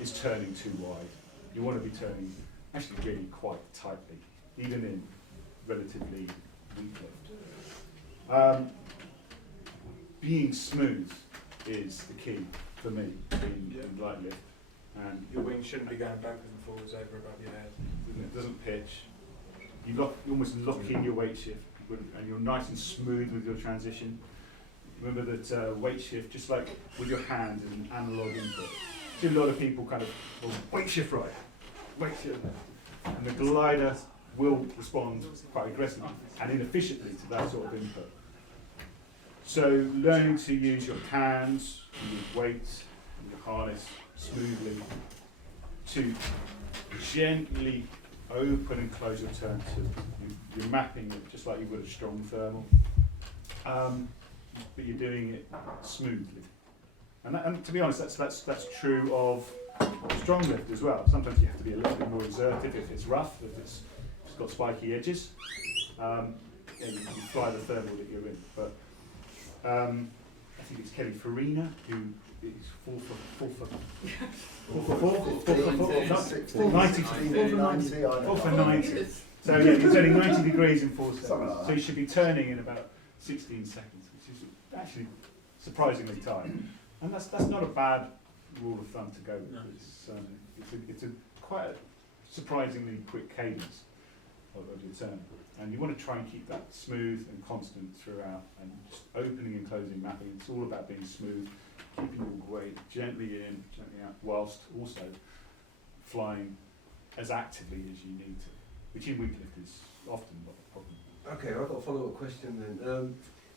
is turning too wide. You want to be turning actually really quite tightly, even in relatively weak lift. Being smooth is the key for me in light lift. And your wing shouldn't be going backwards and forwards over above your head. It doesn't pitch. You almost lock in your weight shift, and you're nice and smooth with your transition. Remember that weight shift, just like with your hand, is an analog input. See a lot of people kind of, well, weight shift right, weight shift left. And the glider will respond quite aggressively and inefficiently to that sort of input. So learning to use your hands, your weight, and your harness smoothly to gently open and close your turn to, you're mapping it just like you would a strong thermal, but you're doing it smoothly. And to be honest, that's true of strong lift as well. Sometimes you have to be a little bit more assertive if it's rough, if it's got spiky edges, and you fly the thermal that you're in. But I think it's Kelly Farina who is 4 for 90. So yeah, you're turning 90 degrees in 4 seconds. So you should be turning in about 16 seconds, which is actually surprisingly tight. And that's not a bad rule of thumb to go with. It's a quite a surprisingly quick cadence of your turn. And you want to try and keep that smooth and constant throughout, and just opening and closing mapping. It's all about being smooth, keeping your weight gently in, gently out, whilst also flying as actively as you need to, which in weak lift is often not a problem. Okay, I've got a follow-up question then.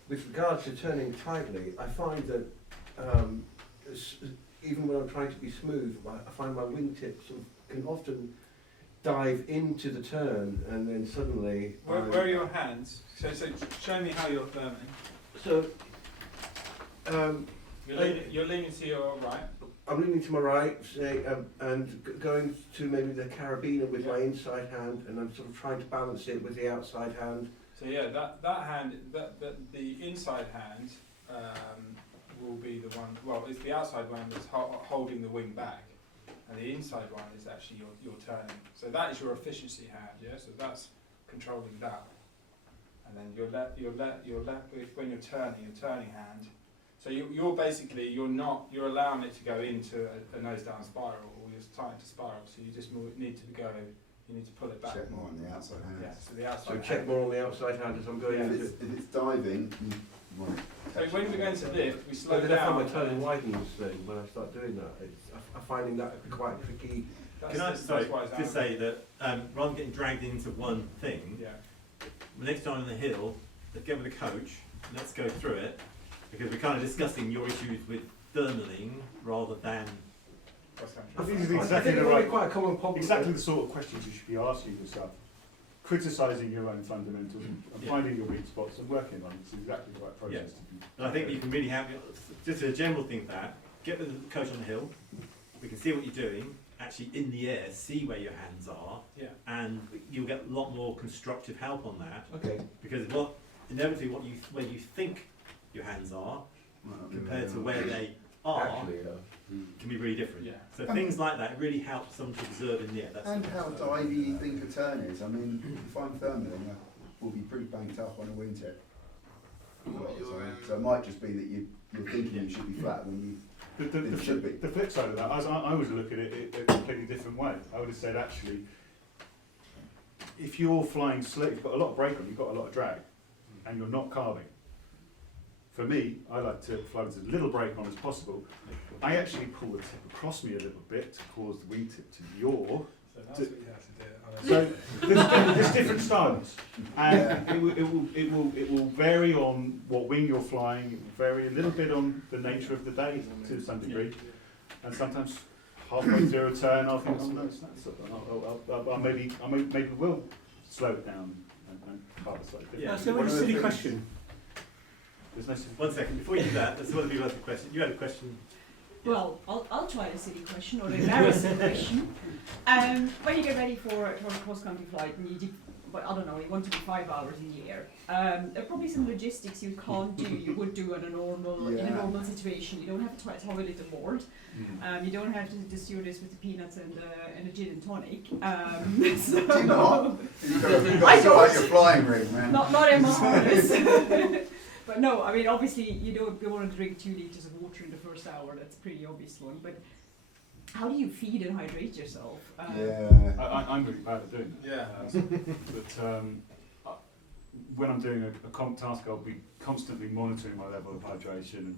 With regard to turning tightly, I find that even when I'm trying to be smooth, I find my wingtips can often dive into the turn, and then suddenly... Where are your hands? So show me how you're firming. So... you're leaning to your right? I'm leaning to my right, say, and going to maybe the carabiner with my inside hand, and I'm sort of trying to balance it with the outside hand. So yeah, that hand, the inside hand will be the one, well, it's the outside one that's holding the wing back, and the inside one is actually your turning. So that is your efficiency hand, yeah? So that's controlling that. And then your left, when you're turning, your turning hand. So you're basically, you're allowing it to go into a nose down spiral, or you're starting to spiral, so you just need to pull it back. Check more on the outside hand. Yeah, so the outside hand. So check more on the outside hand as I'm going into it. If it's diving, you want to so when we're going to lift, we slow down. down. I find my turning widens then when I start doing that. I'm finding that quite tricky. Can I just say that rather than getting dragged into one thing, the next time on the hill, let's get with the coach, let's go through it, because we're kind of discussing your issues with thermaling rather than... I think it's exactly the sort of questions you should be asking yourself. Criticising your own fundamentals and finding your weak spots and working on it. It's exactly the right process to be. And I think you can really have, just a general thing that, get with the coach on the hill, we can see what you're doing, actually in the air, see where your hands are, and you'll get a lot more constructive help on that. Okay. Because inevitably where you think your hands are, compared to where they are, actually, can be really different. So things like that really help someone to observe in the air. That's and how divey you think a turn is. I mean, if I'm thermaling, I will be pretty banked up on a wingtip. So it might just be that you're thinking you should be flat when you should be. The flip side of that, I would look at it a completely different way. I would have said, actually, if you're flying slow, you've got a lot of brake on, you've got a lot of drag, and you're not carving. For me, I like to fly with as little brake on as possible. I actually pull the tip across me a little bit to cause the wingtip to yaw. So that's what you have to do. So there's different styles, and it will vary on what wing you're flying. It will vary a little bit on the nature of the day to some degree, and sometimes halfway through a turn, I'll think, I maybe will slow it down and carve it slightly. That's a really silly question. One second, before you do that, there's one of you who has a question. You had a question. Well, I'll try a silly question or an embarrassing question. When you get ready for a cross-country flight, and but I don't know, you want to be 5 hours in the air. There are probably some logistics you can't do. You would do in a normal situation. You don't have a toilet aboard. You don't have the stewardess with the peanuts and a gin and tonic. So do you not? You've got to sort out your flying rig, man. Not in my harness. But no, I mean, obviously you don't want to drink 2 liters of water in the first hour. That's a pretty obvious one. But how do you feed and hydrate yourself? I'm really bad at doing that. Yeah. But when I'm doing a comp task, I'll be constantly monitoring my level of hydration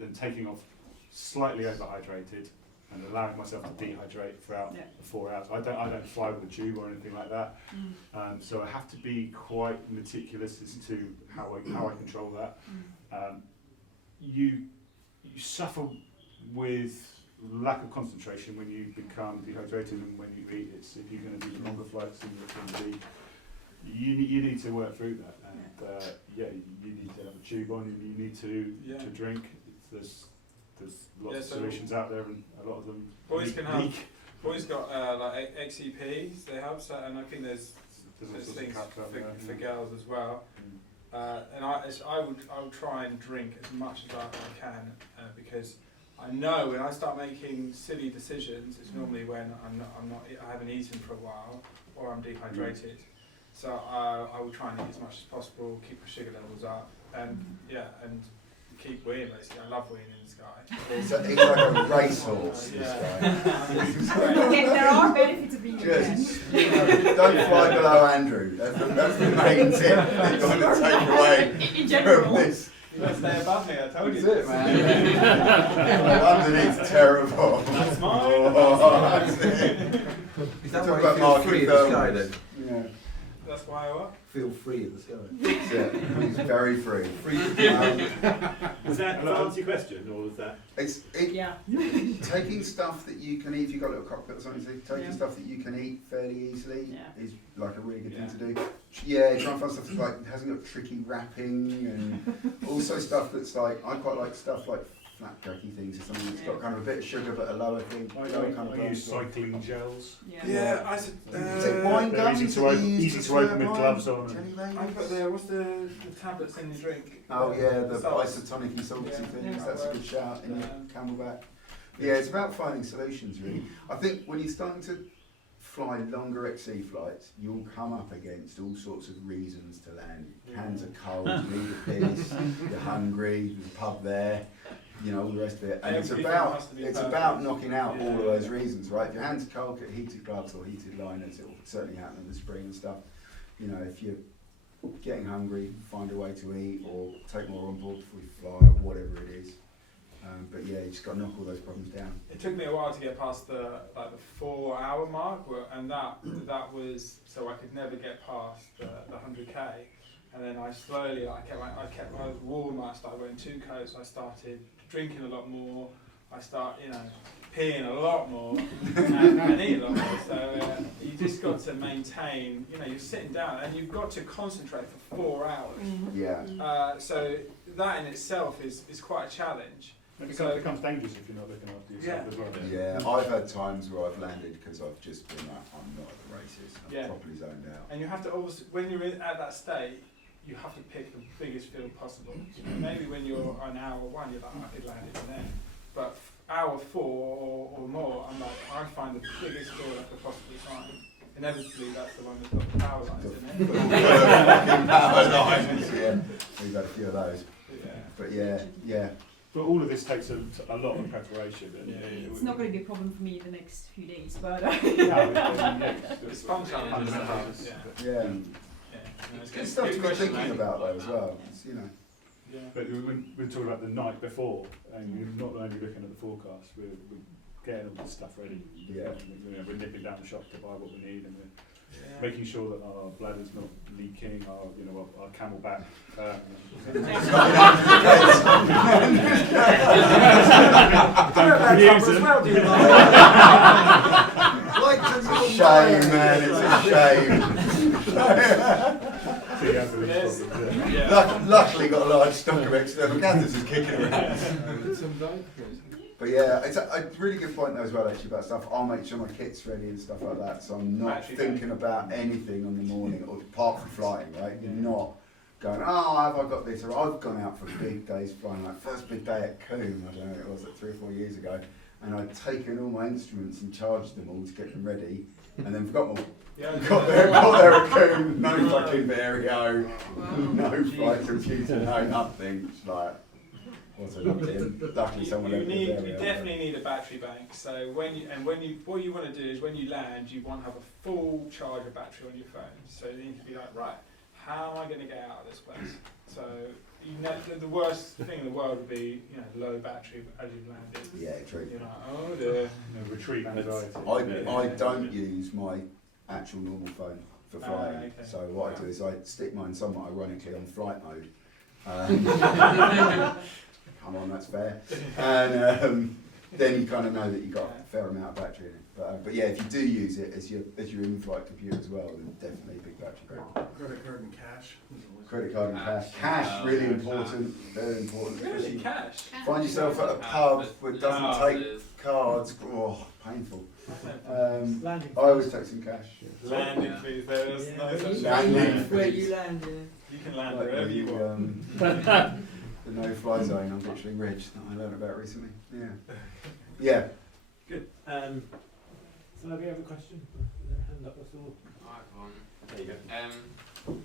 and taking off slightly overhydrated and allowing myself to dehydrate throughout the 4 hours. I don't fly with a tube or anything like that, so I have to be quite meticulous as to how I control that. You suffer with lack of concentration when you become dehydrated and when you eat. It's if you're going to do longer flights you need to work through that, and you need to have a tube on, and you need to drink. There's lots of solutions out there, and a lot of them boys got like XCPs they have, so, and I think there's things for girls as well. And I would try and drink as much as I can because I know when I start making silly decisions, it's normally when I haven't eaten for a while or I'm dehydrated. So I will try and eat as much as possible, keep my sugar levels up, and keep weeing basically. I love weeing in the sky. He's like a racehorse, this guy. There are benefits of being just, don't fly below Andrew. That's the main tip that you want to take away in general. from this. You gotta stay above me, I told you. That's it, man. Underneath terrible. That's mine. That's it. Is that why you feel free in the sky then? Yeah. That's why I what? Feel free in the sky. Yeah, he's very free. Was that to answer your question, or was that? Taking stuff that you can eat, if you've got a little cockpit or something, taking stuff that you can eat fairly easily is like a really good thing to do. Yeah, try and find stuff that's like hasn't got tricky wrapping, and also stuff that's like, I quite like stuff like flat jerky things or something that's got kind of a bit of sugar but a lower thing. I use cycling gels. Wine gums easy to open with gloves on. I put what's the tablets in your drink? Oh yeah, the isotonic salty things. That's a good shout in your Camelback. Yeah, it's about finding solutions really. I think when you're starting to fly longer XC flights, you'll come up against all sorts of reasons to land. Your hands are cold, you need a piss, you're hungry, there's a pub there. You know, all the rest of it, and it's about knocking out all of those reasons, right? If your hands are cold, get heated gloves or heated liners. It will certainly happen in the spring and stuff. You know, if you're getting hungry, find a way to eat or take more on board before you fly, or whatever it is. But yeah, you just got to knock all those problems down. It took me a while to get past the 4 hour mark, and that was so I could never get past the 100k. And then I slowly, I was warm. I started wearing 2 coats. I started drinking a lot more. I started, peeing a lot more and eating a lot more. So you just got to maintain. You're sitting down and you've got to concentrate for 4 hours. Yeah. So that in itself is quite a challenge. It becomes dangerous if you're not looking after yourself as well. Yeah, I've had times where I've landed because I've just been like, I'm not at the races. I'm properly zoned out. And you have to always, when you're at that state, you have to pick the biggest field possible. Maybe when you're on hour 1, you're like, I could land it then. But hour 4 or more, I'm like, I find the biggest field I could possibly find. Inevitably, that's the one that's got the power lines in it. Power lines, yeah. We've had a few of those. But yeah. But all of this takes a lot of preparation. And it's not going to be a problem for me the next few days, but it's fun challenges. It's good stuff to be thinking about though as well. It's, But we're talking about the night before, and we're not only looking at the forecast, we're getting all the stuff ready. Yeah. We're nipping down the shop to buy what we need, and we're making sure that our bladder's not leaking, our Camelback. It's a shame, man. It's a shame. Luckily got a large stock of external catheters kicking around. But yeah, it's a really good point though as well actually about stuff. I'll make sure my kit's ready and stuff like that, so I'm not thinking about anything on the morning, or apart from flying, right? You're not going, oh, have I got this? Or I've gone out for big days flying, like first big day at Coombe, I don't know, it was like 3 or 4 years ago, and I'd taken all my instruments and charged them all to get them ready, and then forgot them all. Yeah, got there at Coombe, no fucking Vario, no flight computer, no nothing. It's like, luckily someone you definitely need a battery bank. So what you want to do is when you land, you want to have a full charge of battery on your phone. So you need to be like, right, how am I going to get out of this place? So the worst thing in the world would be low battery as you've landed. Yeah, true. You're like, oh dear. Retreat anxiety. I don't use my actual normal phone for flying. Okay. So what I do is I stick mine somewhat ironically on flight mode. Come on, that's fair. And then you kind of know that you've got a fair amount of battery in it. But yeah, if you do use it as your in-flight computer as well, then definitely a big battery bank. Credit card and cash. Credit card and cash. Cash, really important, very important. Really, cash? Find yourself at a pub that doesn't take cards. Oh, painful. I always take some cash. Landing fees, there's no such landing Where fees. you land, You can land Like wherever you want. The no-fly zone on Bletchley Ridge that I learned about recently. Yeah. Yeah. Good. So have you have a question? Hand up, that's all. Alright, go on. There you go.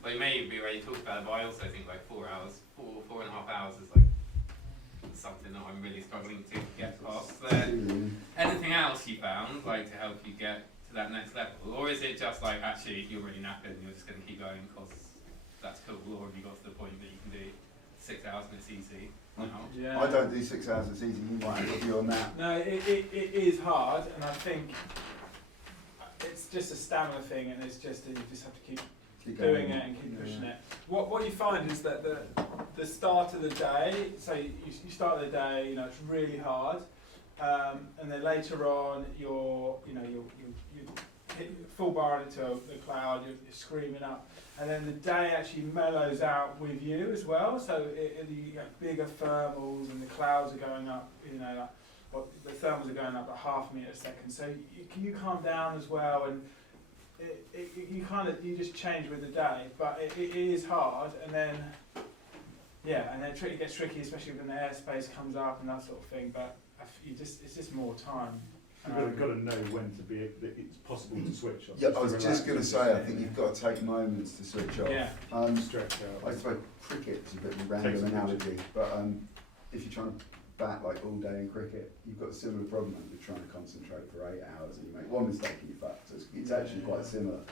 Well, you may be already talked about it, but I also think like 4 hours, 4.5 hours is like something that I'm really struggling to get past. Anything else you found, like to help you get to that next level? Or is it just like, actually, you're really knackered and you're just going to keep going because that's cool? Or have you got to the point that you can do 6 hours and it's easy? Yeah. I don't do 6 hours, it's easy. You might have a view on that. No, it is hard, and I think it's just a stamina thing, and it's just you just have to keep doing it and keep pushing it. What you find is that the start of the day, so you start the day, it's really hard, and then later on you hit full bar into the cloud, you're screaming up, and then the day actually mellows out with you as well. So you get bigger thermals, and the clouds are going up. The thermals are going up at half a metre a second. So you calm down as well, and you just change with the day. But it is hard, and then it gets tricky, especially when the airspace comes up and that sort of thing. But it's just more time. You've got to know when to be. It's possible to switch off. Yeah, I was just going to say, I think you've got to take moments to switch off. Yeah. Stretch out. I suppose cricket's a bit of a random analogy, but if you're trying to bat like all day in cricket, you've got a similar problem. You're trying to concentrate for 8 hours and you make one mistake and you're fucked. So it's actually quite similar.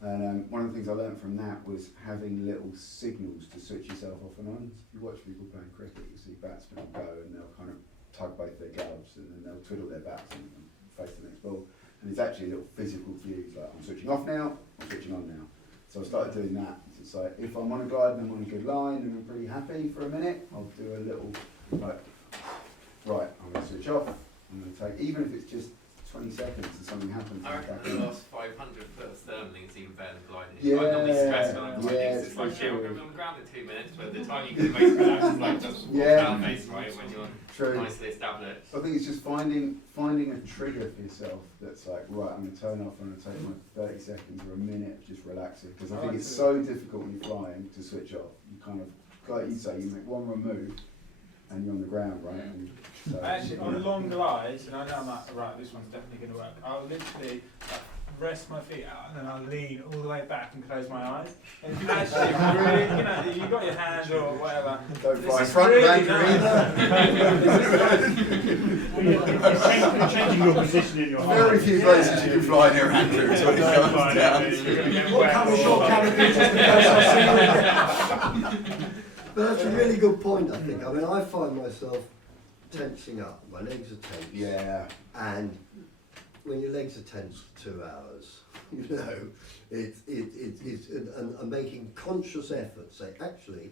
And one of the things I learned from that was having little signals to switch yourself off and on. If you watch people playing cricket, you see batsmen go and they'll kind of tug both their gloves and then they'll twiddle their bats and face the next ball. And it's actually little physical cues, like I'm switching off now, I'm switching on now. So I started doing that. It's like if I'm on a glide and I'm on a good line and I'm pretty happy for a minute, I'll do a little like, right, I'm going to switch off. I'm going to take, even if it's just 20 seconds and something happens. I reckon the last 500 first thermaling is even better than gliding. Yeah, I'm normally stressed when I'm gliding. It's like, shit, we're going to be on the ground in 2 minutes, but the time you can make relax is like just down face, right, when you're nicely established. I think it's just finding a trigger for yourself that's like, right, I'm going to turn off, I'm going to take my 30 seconds or a minute of just relaxing. Because I think it's so difficult when you're flying to switch off. You kind of, like you say, you make one wrong move and you're on the ground, right? And so, actually, on long glides, and I know I'm like, right, this one's definitely going to work, I'll literally rest my feet out and then I'll lean all the way back and close my eyes. And it's actually really, you've got your hand or whatever. Don't fly in front of Andrew. Changing your position in your heart. Very few places you can fly near Andrew is when it comes down. What kind of short carabiner But that's a really good point, I think. I mean, I find myself tensing up. My legs are tense. Yeah. And when your legs are tense for 2 hours, it's and making conscious effort. Say, actually,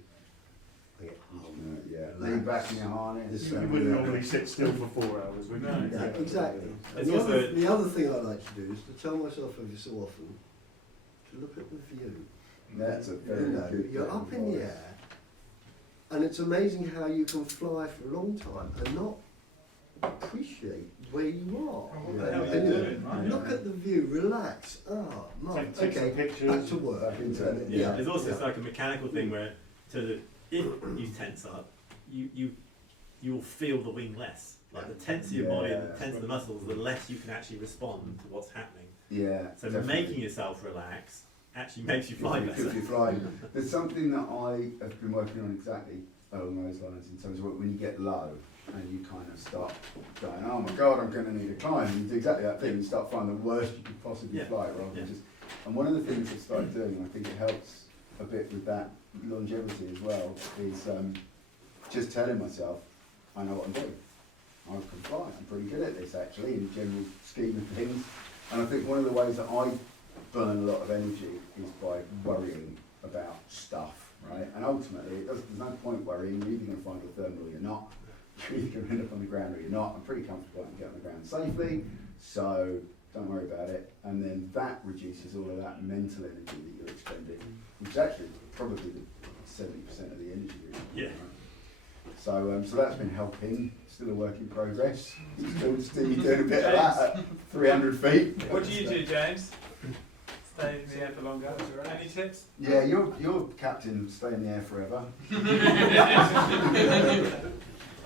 lean back in your harness. You wouldn't normally sit still for 4 hours, would you? Yeah, exactly. And It's the other thing I like to do is to tell myself every so often to look at the view. That's a very good You're up in the air, and it's amazing how you can fly for a long time and not appreciate where you are. Yeah. Look at the view, relax. Mum, Take some okay, pictures. back to work. Yeah. There's also it's like a mechanical thing where, if you tense up, you'll feel the wing less. Like the tense of your body and the tense of the muscles, the less you can actually respond to what's happening. Yeah. So definitely. making yourself relax actually makes you fly better. If you're flying. There's something that I have been working on exactly along those lines in terms of when you get low and you kind of start going, oh my God, I'm going to need a climb. And you do exactly that thing. You start flying the worst you could possibly fly rather than just. And one of the things I've started doing, and I think it helps a bit with that longevity as well, is just telling myself, I know what I'm doing. I can fly. I'm pretty good at this actually in the general scheme of things. And I think one of the ways that I burn a lot of energy is by worrying about stuff, right? And ultimately, there's no point worrying. You're either going to find a thermal or you're not. You're either going to end up on the ground or you're not. I'm pretty comfortable I can get on the ground safely, so don't worry about it. And then that reduces all of that mental energy that you're expending, which is actually probably the 70% of the energy. Really, right? So that's been helping. Still a work in progress. Still doing a bit of that at 300 feet. What do you do, James? Stay in the air for longer. Any tips? Yeah, you're captain. Stay in the air forever.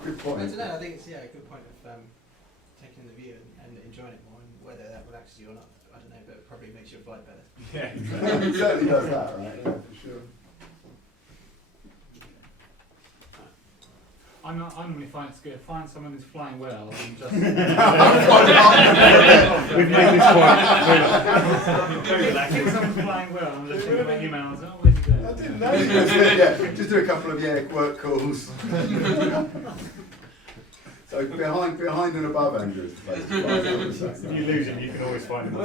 Good point. I don't know. I think it's a good point of taking the view and enjoying it more, and whether that relaxes you or not, I don't know, but it probably makes your flight better. Yeah, it certainly does that, right? Yeah, for sure. I normally find it's good. Find someone who's flying well and just. We've made this point. If someone's flying well and just think about emails, oh, where's he going? I didn't know. Just do a couple of work calls. So behind and above Andrew is basically what I would say. If you lose him, you can always find him.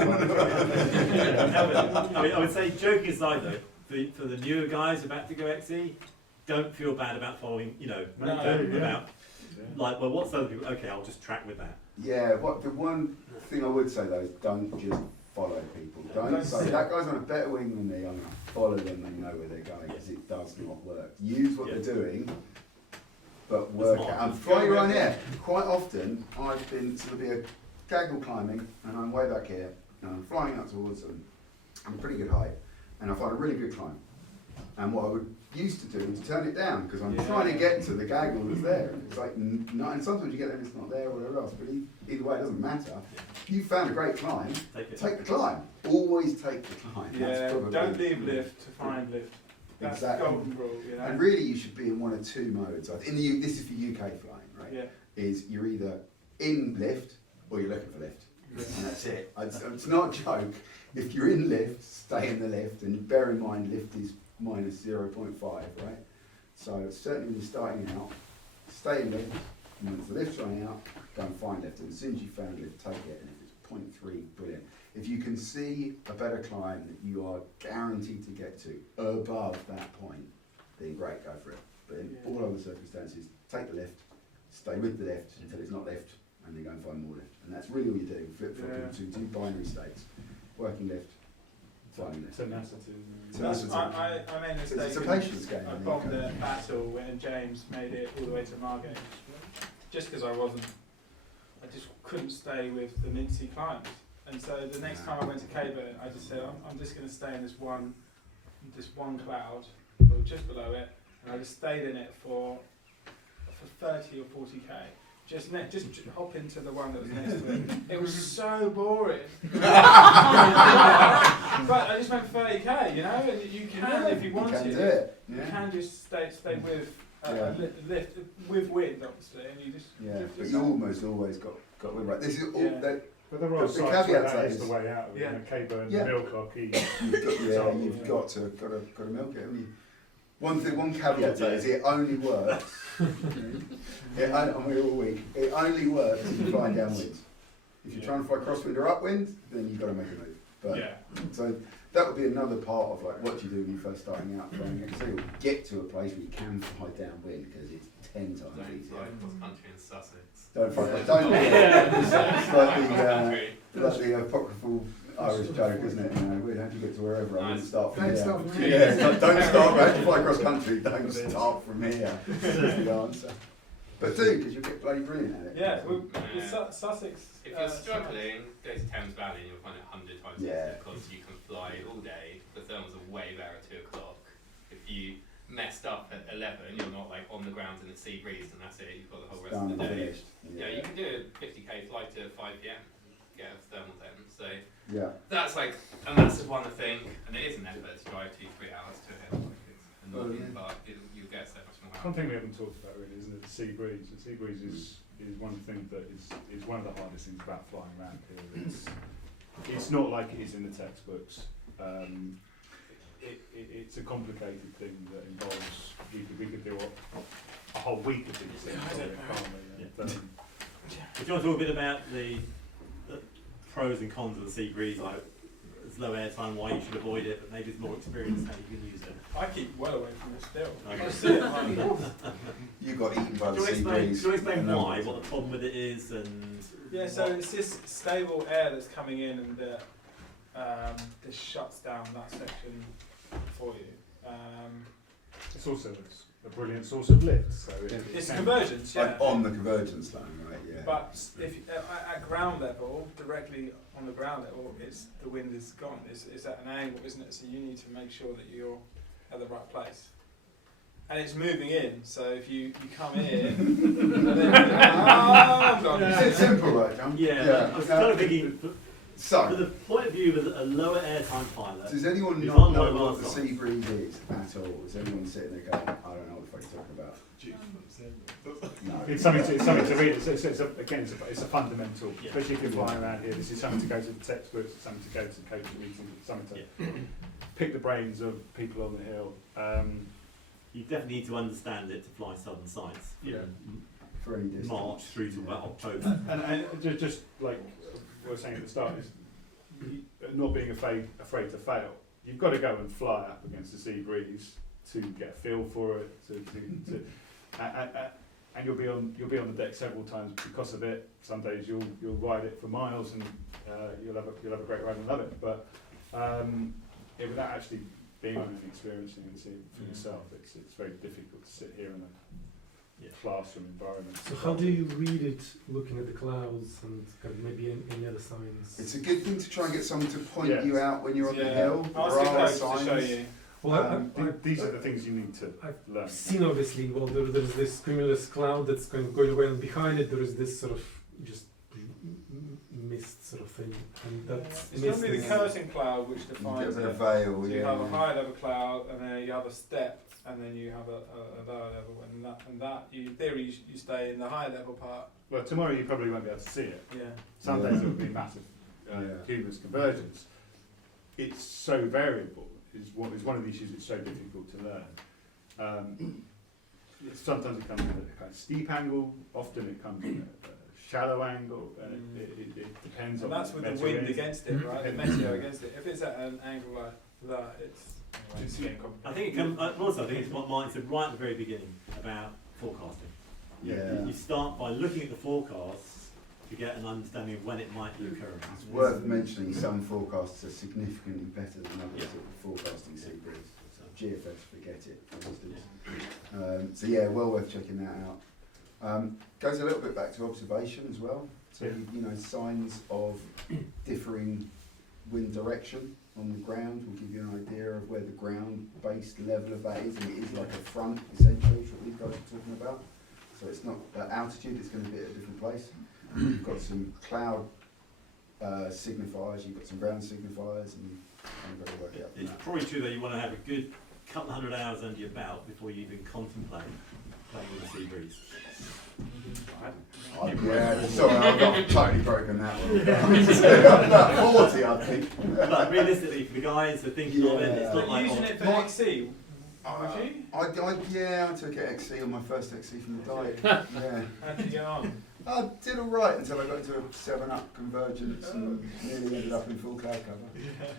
I would say, joking aside though, for the newer guys about to go XC, don't feel bad about following, like, well, what's other people? Okay, I'll just track with that. Yeah, the one thing I would say though is don't just follow people. Don't say that guy's on a better wing than me, I'm going to follow them and know where they're going, because it does not work. Use what they're doing, but work out. And flying around here, quite often I've been sort of be a gaggle climbing and I'm way back here and I'm flying up towards them. I'm a pretty good height and I find a really good climb. And what I would used to do is turn it down because I'm trying to get to the gaggle that's there. And it's like, and sometimes you get there and it's not there or whatever else, but either way, it doesn't matter. You found a great climb, take the climb. Always take the climb. Yeah, don't leave lift to find lift. That's the golden rule, you know. And really this should be in one of two modes. This is for UK flying, right? Yeah. Is you're either in lift or you're looking for lift. And that's it. It's not a joke. If you're in lift, stay in the lift, and bear in mind lift is minus 0.5, right? So certainly when you're starting out, stay in lift, and once the lift's running out, go and find lift. And as soon as you found lift, take it, and if it's 0.3, brilliant. If you can see a better climb that you are guaranteed to get to above that point, then great, go for it. But in all other circumstances, take the lift, stay with the lift until it's not lift, and then go and find more lift. And that's really all you're doing, flip-flopping between two binary states. Working lift, finding lift. Tenacity. I made a mistake. It's a patience game. I bombed a battle when James made it all the way to Margate. Just because I just couldn't stay with the mincy climbs. And so the next time I went to Caburn, I just said, I'm just going to stay in this one cloud, or just below it, and I just stayed in it for 30 or 40k. Just hop into the one that was next to it. It was so boring. But I just went 30k, you know, and you can if you want to. Do it. You can just stay with lift with wind, obviously, and you just. But you almost always got wind right. This is all that. But the right side is the way out of it. Caburn, Milcock, you've got to milk it, haven't you? One caveat to that is it only works. And we're all weak. It only works if you're flying downwind. If you're trying to fly crosswind or upwind, then you've got to make a move. But so that would be another part of like what you do when you're first starting out flying XC. Get to a place where you can fly downwind because it's 10 times easier. Fly cross country in Sussex. Don't fly. It's like the apocryphal Irish joke, isn't it? You know, we'd have to get to wherever I want to start from here. Don't start. We have to fly across country. Don't start from here. That's the answer. But do, because you get bloody brilliant at it. Yeah, with Sussex. If you're struggling, go to Thames Valley and you'll find it 100 times easier because you can fly all day. The thermals are way better at 2 o'clock. If you messed up at 11, you're not like on the ground in the sea breeze and that's it. You've got the whole rest of the day. Yeah, you can do a 50k flight to 5 p.m. Get a thermal then. So that's like, and that's the one thing. And it is an effort to drive 2-3 hours to a hill. But you'll get so much more. One thing we haven't talked about really, isn't it? The sea breeze. The sea breeze is one thing that is one of the hardest things about flying around here. It's not like it is in the textbooks. It's a complicated thing that involves we could do a whole week of these things. Do you want to talk a bit about the pros and cons of the sea breeze? Like it's low air time, why you should avoid it, but maybe it's more experience how you can use it. I keep well away from it still. Okay. I see it. You got eaten by the sea breeze. Do you explain why, what the problem with it is, and yeah? So it's this stable air that's coming in, and this shuts down that section for you. It's also a brilliant source of lift. So it's convergence, yeah. Like on the convergence line, right? Yeah. But if at ground level, directly on the ground level, the wind is gone. It's at an angle, isn't it? So you need to make sure that you're at the right place. And it's moving in, so if you come in, and then, it's simple, right, John? Yeah. I was kind of thinking. So, from the point of view of a lower airtime pilot, does anyone not know what the sea breeze is at all? Is anyone sitting there going, I don't know what the fuck you're talking about? No. It's something to read. It's a fundamental, especially if you're flying around here. This is something to go to the textbooks, it's something to go to the coaching meetings, it's something to pick the brains of people on the hill. You definitely need to understand it to fly Southern Sights. From March through to October. And just like we were saying at the start, is not being afraid to fail. You've got to go and fly up against the sea breeze to get a feel for it. And you'll be on the deck several times because of it. Some days you'll ride it for miles and you'll have a great ride and love it. But without actually being on and experiencing and seeing it for yourself, it's very difficult to sit here in a classroom environment. So how do you read it looking at the clouds and kind of maybe any other signs? It's a good thing to try and get someone to point you out when you're on the hill. To show you. Well, these are the things you need to learn. I've seen obviously, well, there's this cumulus cloud that's kind of going away, and behind it there is this sort of just mist sort of thing. And that's it's normally the curtain cloud which defines it. A veil, so you have a high level cloud, and then you have a step, and then you have a lower level, and that in theory you stay in the high level part. Well, tomorrow you probably won't be able to see it. Yeah. Some days it will be massive cumulus convergence. It's so variable. Is one of the issues that's so difficult to learn. Sometimes it comes in a kind of steep angle. Often it comes in a shallow angle. It depends on. And that's with the wind against it, right? The meteo against it. If it's at an angle like that, it's getting complicated. I think it comes. Also, I think it's what Mike said right at the very beginning about forecasting. You start by looking at the forecasts to get an understanding of when it might be occurring. It's worth mentioning some forecasts are significantly better than others at forecasting sea breeze. So GFS, forget it, for instance. So yeah, well worth checking that out. Goes a little bit back to observation as well. So you know, signs of differing wind direction on the ground will give you an idea of where the ground-based level of that is, and it is like a front essentially, which what these guys are talking about. So it's not at altitude; it's going to be at a different place. You've got some cloud signifiers, you've got some ground signifiers, and you've got to work it out. It's probably true that you want to have a good couple of 100 hours under your belt before you even contemplate playing with the sea breeze. Yeah, sorry, I've got totally broken that one. About 40, I think. But realistically, for the guys who are thinking of it, it's not like using it for XC. I took it XC on my first XC from the diet. Yeah. How did you get on? I did all right until I got into a 7-up convergence and nearly ended up in full cloud cover.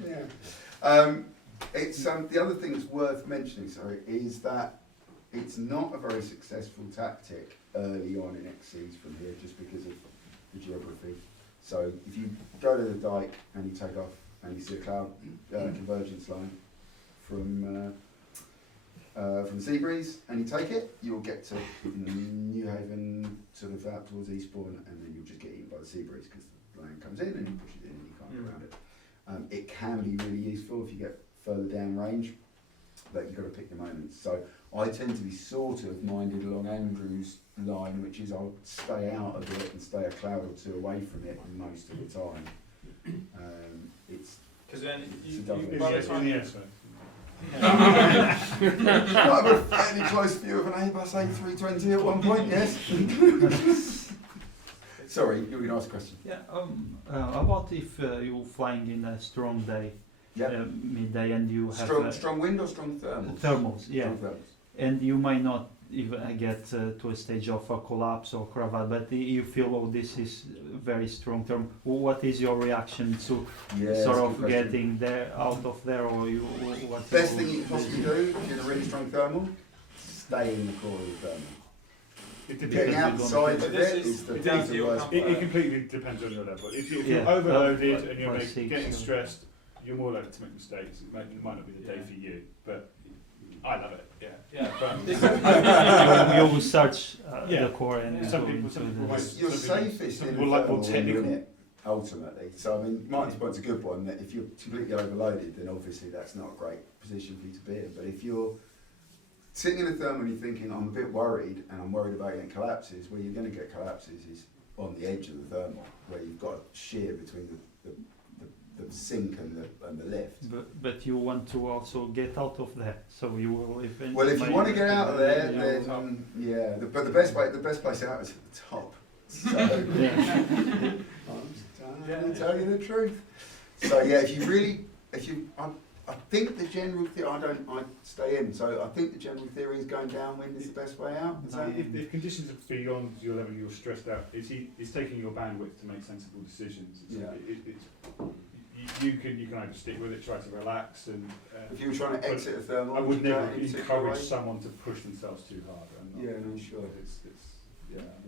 Yeah. It's the other thing that's worth mentioning, is that it's not a very successful tactic early on in XCs from here, just because of the geography. So if you go to the dike and you take off and you see a cloud convergence line from from Seabreeze, and you take it, you'll get to New Haven, sort of out towards Eastbourne, and then you'll just get eaten by the Seabreeze because the land comes in and you push it in and you can't get around it. It can be really useful if you get further down range, but you've got to pick your moments. So I tend to be sort of minded along Andrew's line, which is I'll stay out of it and stay a cloud or two away from it most of the time. It's because then you by the time yes, I've got a fairly close view of an Airbus A320 at one point, yes. Sorry, you were going to ask a question. Yeah, about if you're flying in a strong day, midday, and you have strong wind or strong thermals? Thermals, yeah. Strong thermals. And you might not even get to a stage of a collapse or cravat, but you feel, oh, this is very strong thermal. What is your reaction to sort of getting there out of there, or you? What Best thing you can possibly do if you're in a really strong thermal, stay in the core of the thermal. Getting outside of it is the worst. It completely depends on your level. If you're overloaded and you're getting stressed, you're more likely to make mistakes. It might not be the day for you, but I love it. But you will search the core and some people you're safest in the thermal when you're in it, ultimately. So I mean, Martin's point's a good one. That if you're completely overloaded, then obviously that's not a great position for you to be in. But if you're sitting in a thermal and you're thinking, I'm a bit worried, and I'm worried about getting collapses, where you're going to get collapses is on the edge of the thermal, where you've got a shear between the sink and the lift. But you want to also get out of there, so you will eventually. Well, if you want to get out of there, then but the best place out is at the top. So I'm tell you the truth. So yeah, I think the general theory, I stay in, so I think the general theory is going downwind is the best way out. If conditions are beyond your level, you're stressed out, it's taking your bandwidth to make sensible decisions. You can either stick with it, try to relax, and if you were trying to exit a thermal, I would never encourage someone to push themselves too hard. Sure.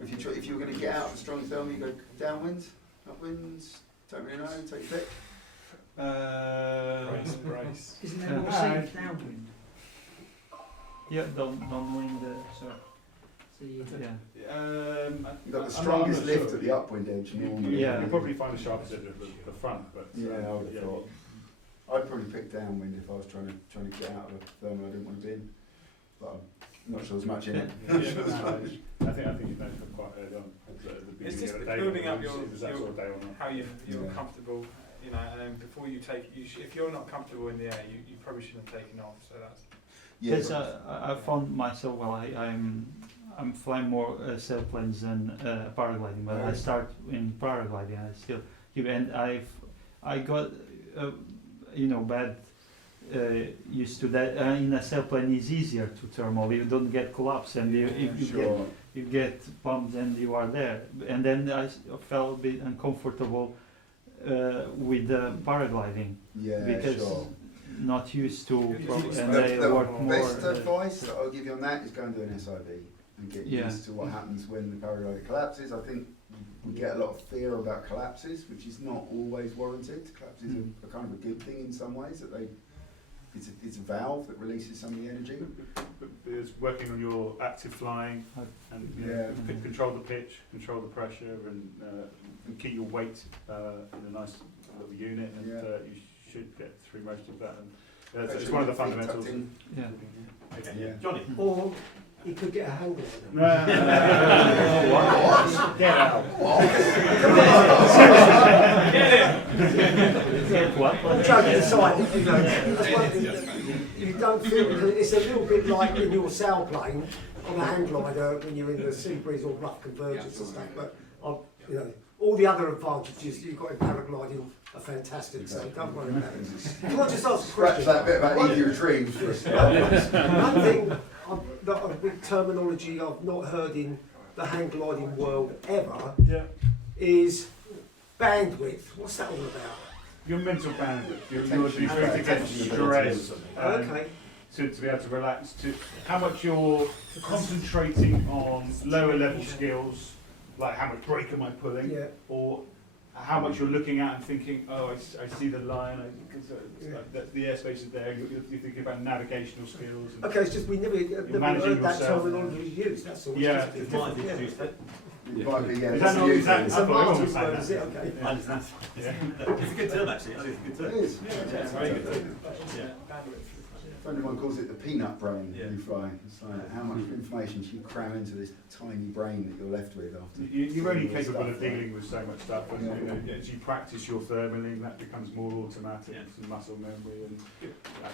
If you were going to get out of a strong thermal, you go downwinds, upwinds, don't really know, take your pick. Brace. Isn't there more safe downwind? Yeah, downwind. You've got the strongest lift at the upwind edge normally. You'll probably find the sharpest edge at the front, but I would have thought. I'd probably pick downwind if I was trying to get out of a thermal I didn't want to be in. But I'm not sure there's much in it. I think you benefit quite early on. It's just building up how you're comfortable, you know, and then before you take, if you're not comfortable in the air, you probably shouldn't have taken off. So that's. Because I found myself, I'm flying more sailplanes than paragliding, but I start in paragliding. I still and I got bad used to that. In a sailplane is easier to thermal. You don't get collapse, and you get pumped, and you are there. And then I felt a bit uncomfortable with the paragliding because not used to, and they work more. The best advice that I'll give you on that is go and do an SIV and get used to what happens when the paraglider collapses. I think we get a lot of fear about collapses, which is not always warranted. Collapses are kind of a good thing in some ways, that it's a valve that releases some of the energy. But it's working on your active flying and control the pitch, control the pressure, and keep your weight in a nice little unit, and you should get through most of that. And it's one of the fundamentals. Johnny. Or you could get a hang glider. What? Get out. Get what? I'm joking aside, you don't feel it's a little bit like in your sailplane on a hang glider when you're in the sea breeze or rough convergence and stuff. But all the other advantages you've got in paragliding are fantastic, so don't worry about it. Can I just ask a question? Scratch that bit about easy retrieves for a start. One thing, a big terminology I've not heard in the hang gliding world ever is bandwidth. What's that all about? Your mental bandwidth, your ability to get stress, to be able to relax, to how much you're concentrating on lower level skills, like how much brake am I pulling, or how much you're looking at and thinking, oh, I see the line, the airspace is there. You're thinking about navigational skills. And okay, it's just we never heard that terminology used. That's all. Yeah, it might be used. It might be, yeah. Is that not exactly? It's a marketing word, is it? Okay. I understand. It's a good term, actually. I think it's a good term. It is. Yeah, it's a very good term. Yeah. A friend of mine calls it the peanut brain when you fly. It's like how much information should you cram into this tiny brain that you're left with after. You're only capable of dealing with so much stuff, and you know, as you practice your thermaling, that becomes more automatic, and muscle memory,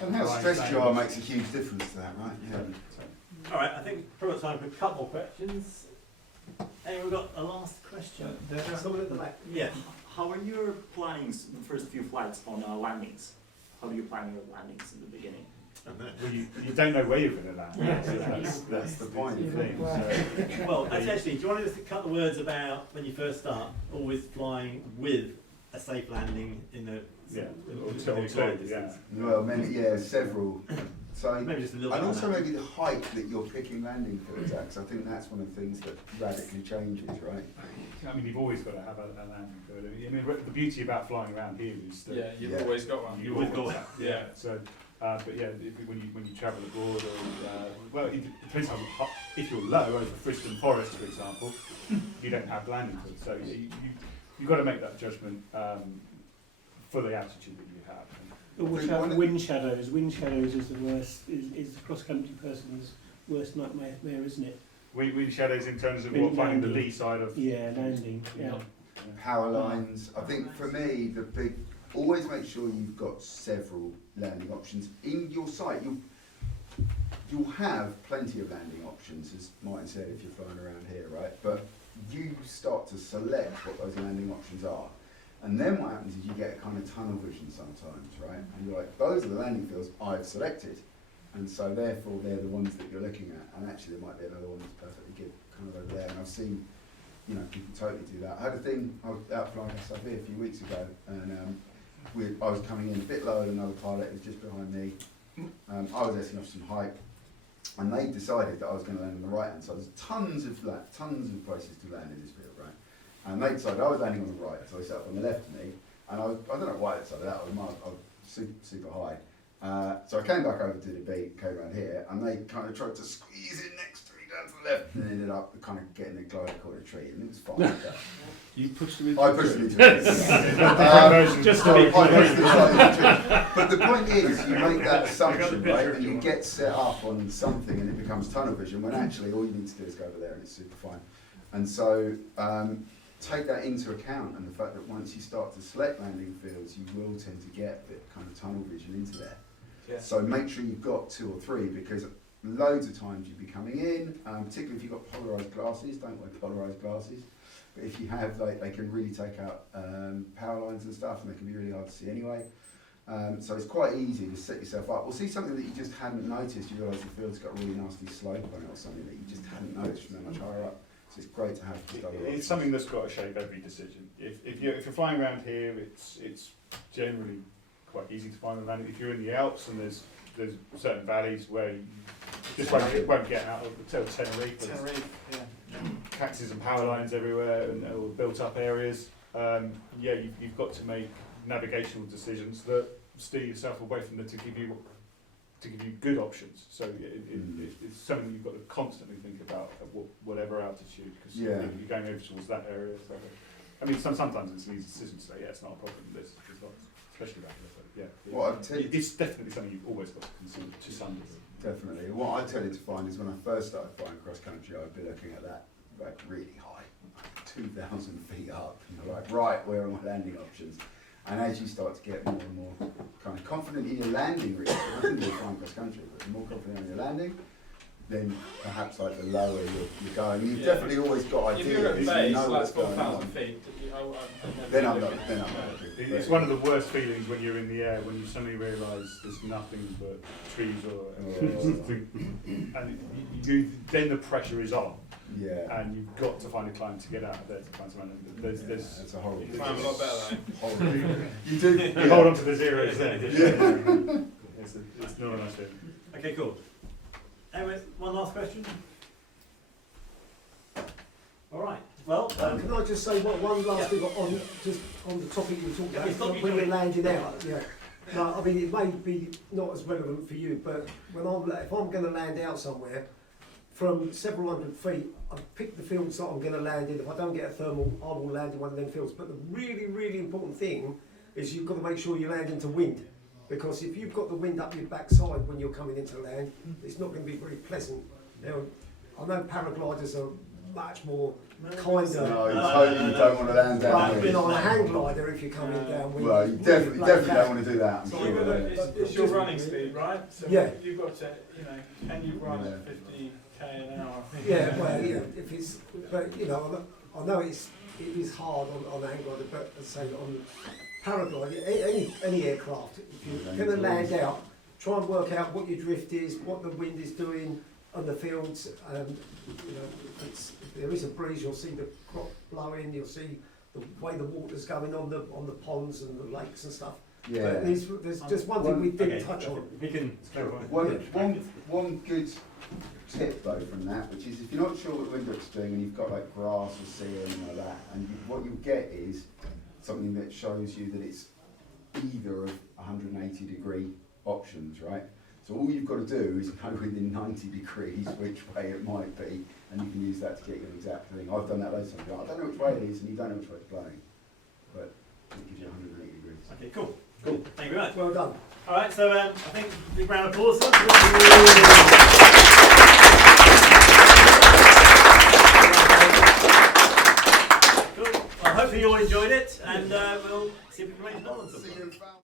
and how stressed you are makes a huge difference to that, right? Yeah. All right, I think probably time for a couple more questions. Hey, we've got a last question. Someone at the back. Yeah. How are your plannings, the first few flights on landings? How do you plan your landings in the beginning? Well, you don't know where you're going to land. Yeah. So that's the point. Well, actually, do you want to just cut the words about when you first start, always flying with a safe landing in the Well, several. So maybe just a little and bit also on that. maybe the height that you're picking landing fields at, because I think that's one of the things that radically changes, right? I mean, you've always got to have a landing field. I mean, the beauty about flying around here is that you've always got one. You've always got one. Yeah. So, but yeah, when you travel abroad, or well, it depends how. If you're low over Friston Forest, for example, you don't have landing fields. So you've got to make that judgment for the altitude that you have. Watch out for wind shadows. Wind shadows is the worst. Is the cross-country person's worst nightmare, isn't it? Wind shadows in terms of what finding the lee side of. Yeah, landing. Yeah. Power lines. I think for me, the big. Always make sure you've got several landing options in your site. You'll have plenty of landing options, as Martin said, if you're flying around here, right? But you start to select what those landing options are. And then what happens is you get a kind of tunnel vision sometimes, right? And you're like, those are the landing fields I've selected. And so therefore they're the ones that you're looking at. And actually there might be another one that's perfectly good kind of over there. And I've seen, people totally do that. I had a thing, I was out flying SAP a few weeks ago, and I was coming in a bit lower than another pilot, who was just behind me. I was asking off some height, and they decided that I was going to land on the right hand side. There's tons of places to land in this field, right? And they decided I was landing on the right, so they set up on the left of me, and I don't know why they decided that, I was super high. So I came back over to the beat, came around here, and they kind of tried to squeeze in next to me down to the left, and ended up kind of getting the glider caught a tree, and it was fine. You pushed them into I pushed them into it. Just to be clear. But the point is, you make that assumption, right, and you get set up on something and it becomes tunnel vision, when actually all you need to do is go over there and it's super fine. And so take that into account, and the fact that once you start to select landing fields, you will tend to get a bit kind of tunnel vision into there. Yeah. So make sure you've got 2 or 3, because loads of times you'd be coming in, particularly if you've got polarised glasses, don't wear polarised glasses. But if you have, they can really take out power lines and stuff, and they can be really hard to see anyway. So it's quite easy to set yourself up. Or see something that you just hadn't noticed, you realise the field's got a really nasty slope on it, or something that you just hadn't noticed from that much higher up. So it's great to have. It's something that's got to shape every decision. If you're flying around here, it's generally quite easy to find a landing. If you're in the Alps and there's certain valleys where you just won't get out of Tenerife. Tenerife, yeah. Cactuses and power lines everywhere, and or built up areas. You've got to make navigational decisions that steer yourself away from them to give you good options. So it's something you've got to constantly think about at whatever altitude, because you're going over towards that area. So, I mean, sometimes it's an easy decision to say, it's not a problem. It's not, especially back there. So, it's definitely something you've always got to consider to some degree. Definitely. What I tended to find is when I first started flying cross country, I'd be looking at that like really high, 2,000 feet up, and you're like, right, where are my landing options? And as you start to get more and more kind of confident in your landing route, I think you're flying cross country, but the more confident in your landing, then perhaps like the lower you're going. You've definitely always got ideas. If you're at base, you know like what's going 4,000 on. feet, Then I'm not. It's one of the worst feelings when you're in the air, when you suddenly realise there's nothing but trees and then the pressure is on. Yeah. And you've got to find a climb to get out of there to find some landing. That's a horrible. You climb a lot better though. You do. You hold on to the zeros then. It's not a nice feeling. Okay, cool. Anyway, one last question. All right. Well, can I just say one last thing on just on the topic you talked about when you're landing out? Yeah. No, I mean it may be not as relevant for you, but if I'm going to land out somewhere from several hundred feet, I pick the fields that I'm going to land in. If I don't get a thermal, I will land in one of them fields. But the really, really important thing is you've got to make sure you land into wind, because if you've got the wind up your backside when you're coming into land, it's not going to be very pleasant. Now, I know paragliders are much more kinder. No, you totally don't want to land down. But on a hang glider, if you're coming downwind, well, you definitely don't want to do that. I'm So sure. it's your running speed, right? So yeah. You've got to, can you run at 50k an hour? Yeah, well, if it's, but I know it is hard on a hang glider, but as I say, on paragliding, any aircraft, if you're going to land out, try and work out what your drift is, what the wind is doing on the fields. If there is a breeze, you'll see the crop blowing, you'll see the way the water's going on the ponds and the lakes and stuff. Yeah. But there's just one thing we didn't touch on. We can one good tip though from that, which is if you're not sure what the windward's doing and you've got like grass or sea or anything like that, and what you'll get is something that shows you that it's either of 180 degree options, right? So all you've got to do is go within 90 degrees which way it might be, and you can use that to get your exact thing. I've done that loads of times. I don't know which way it is, and you don't know which way it's blowing, but it gives you 180 degrees. Okay, cool. Thank you very much. Well done. All right, so I think big round of applause. Cool. Well, hopefully you all enjoyed it, and we'll see if we can arrange another one.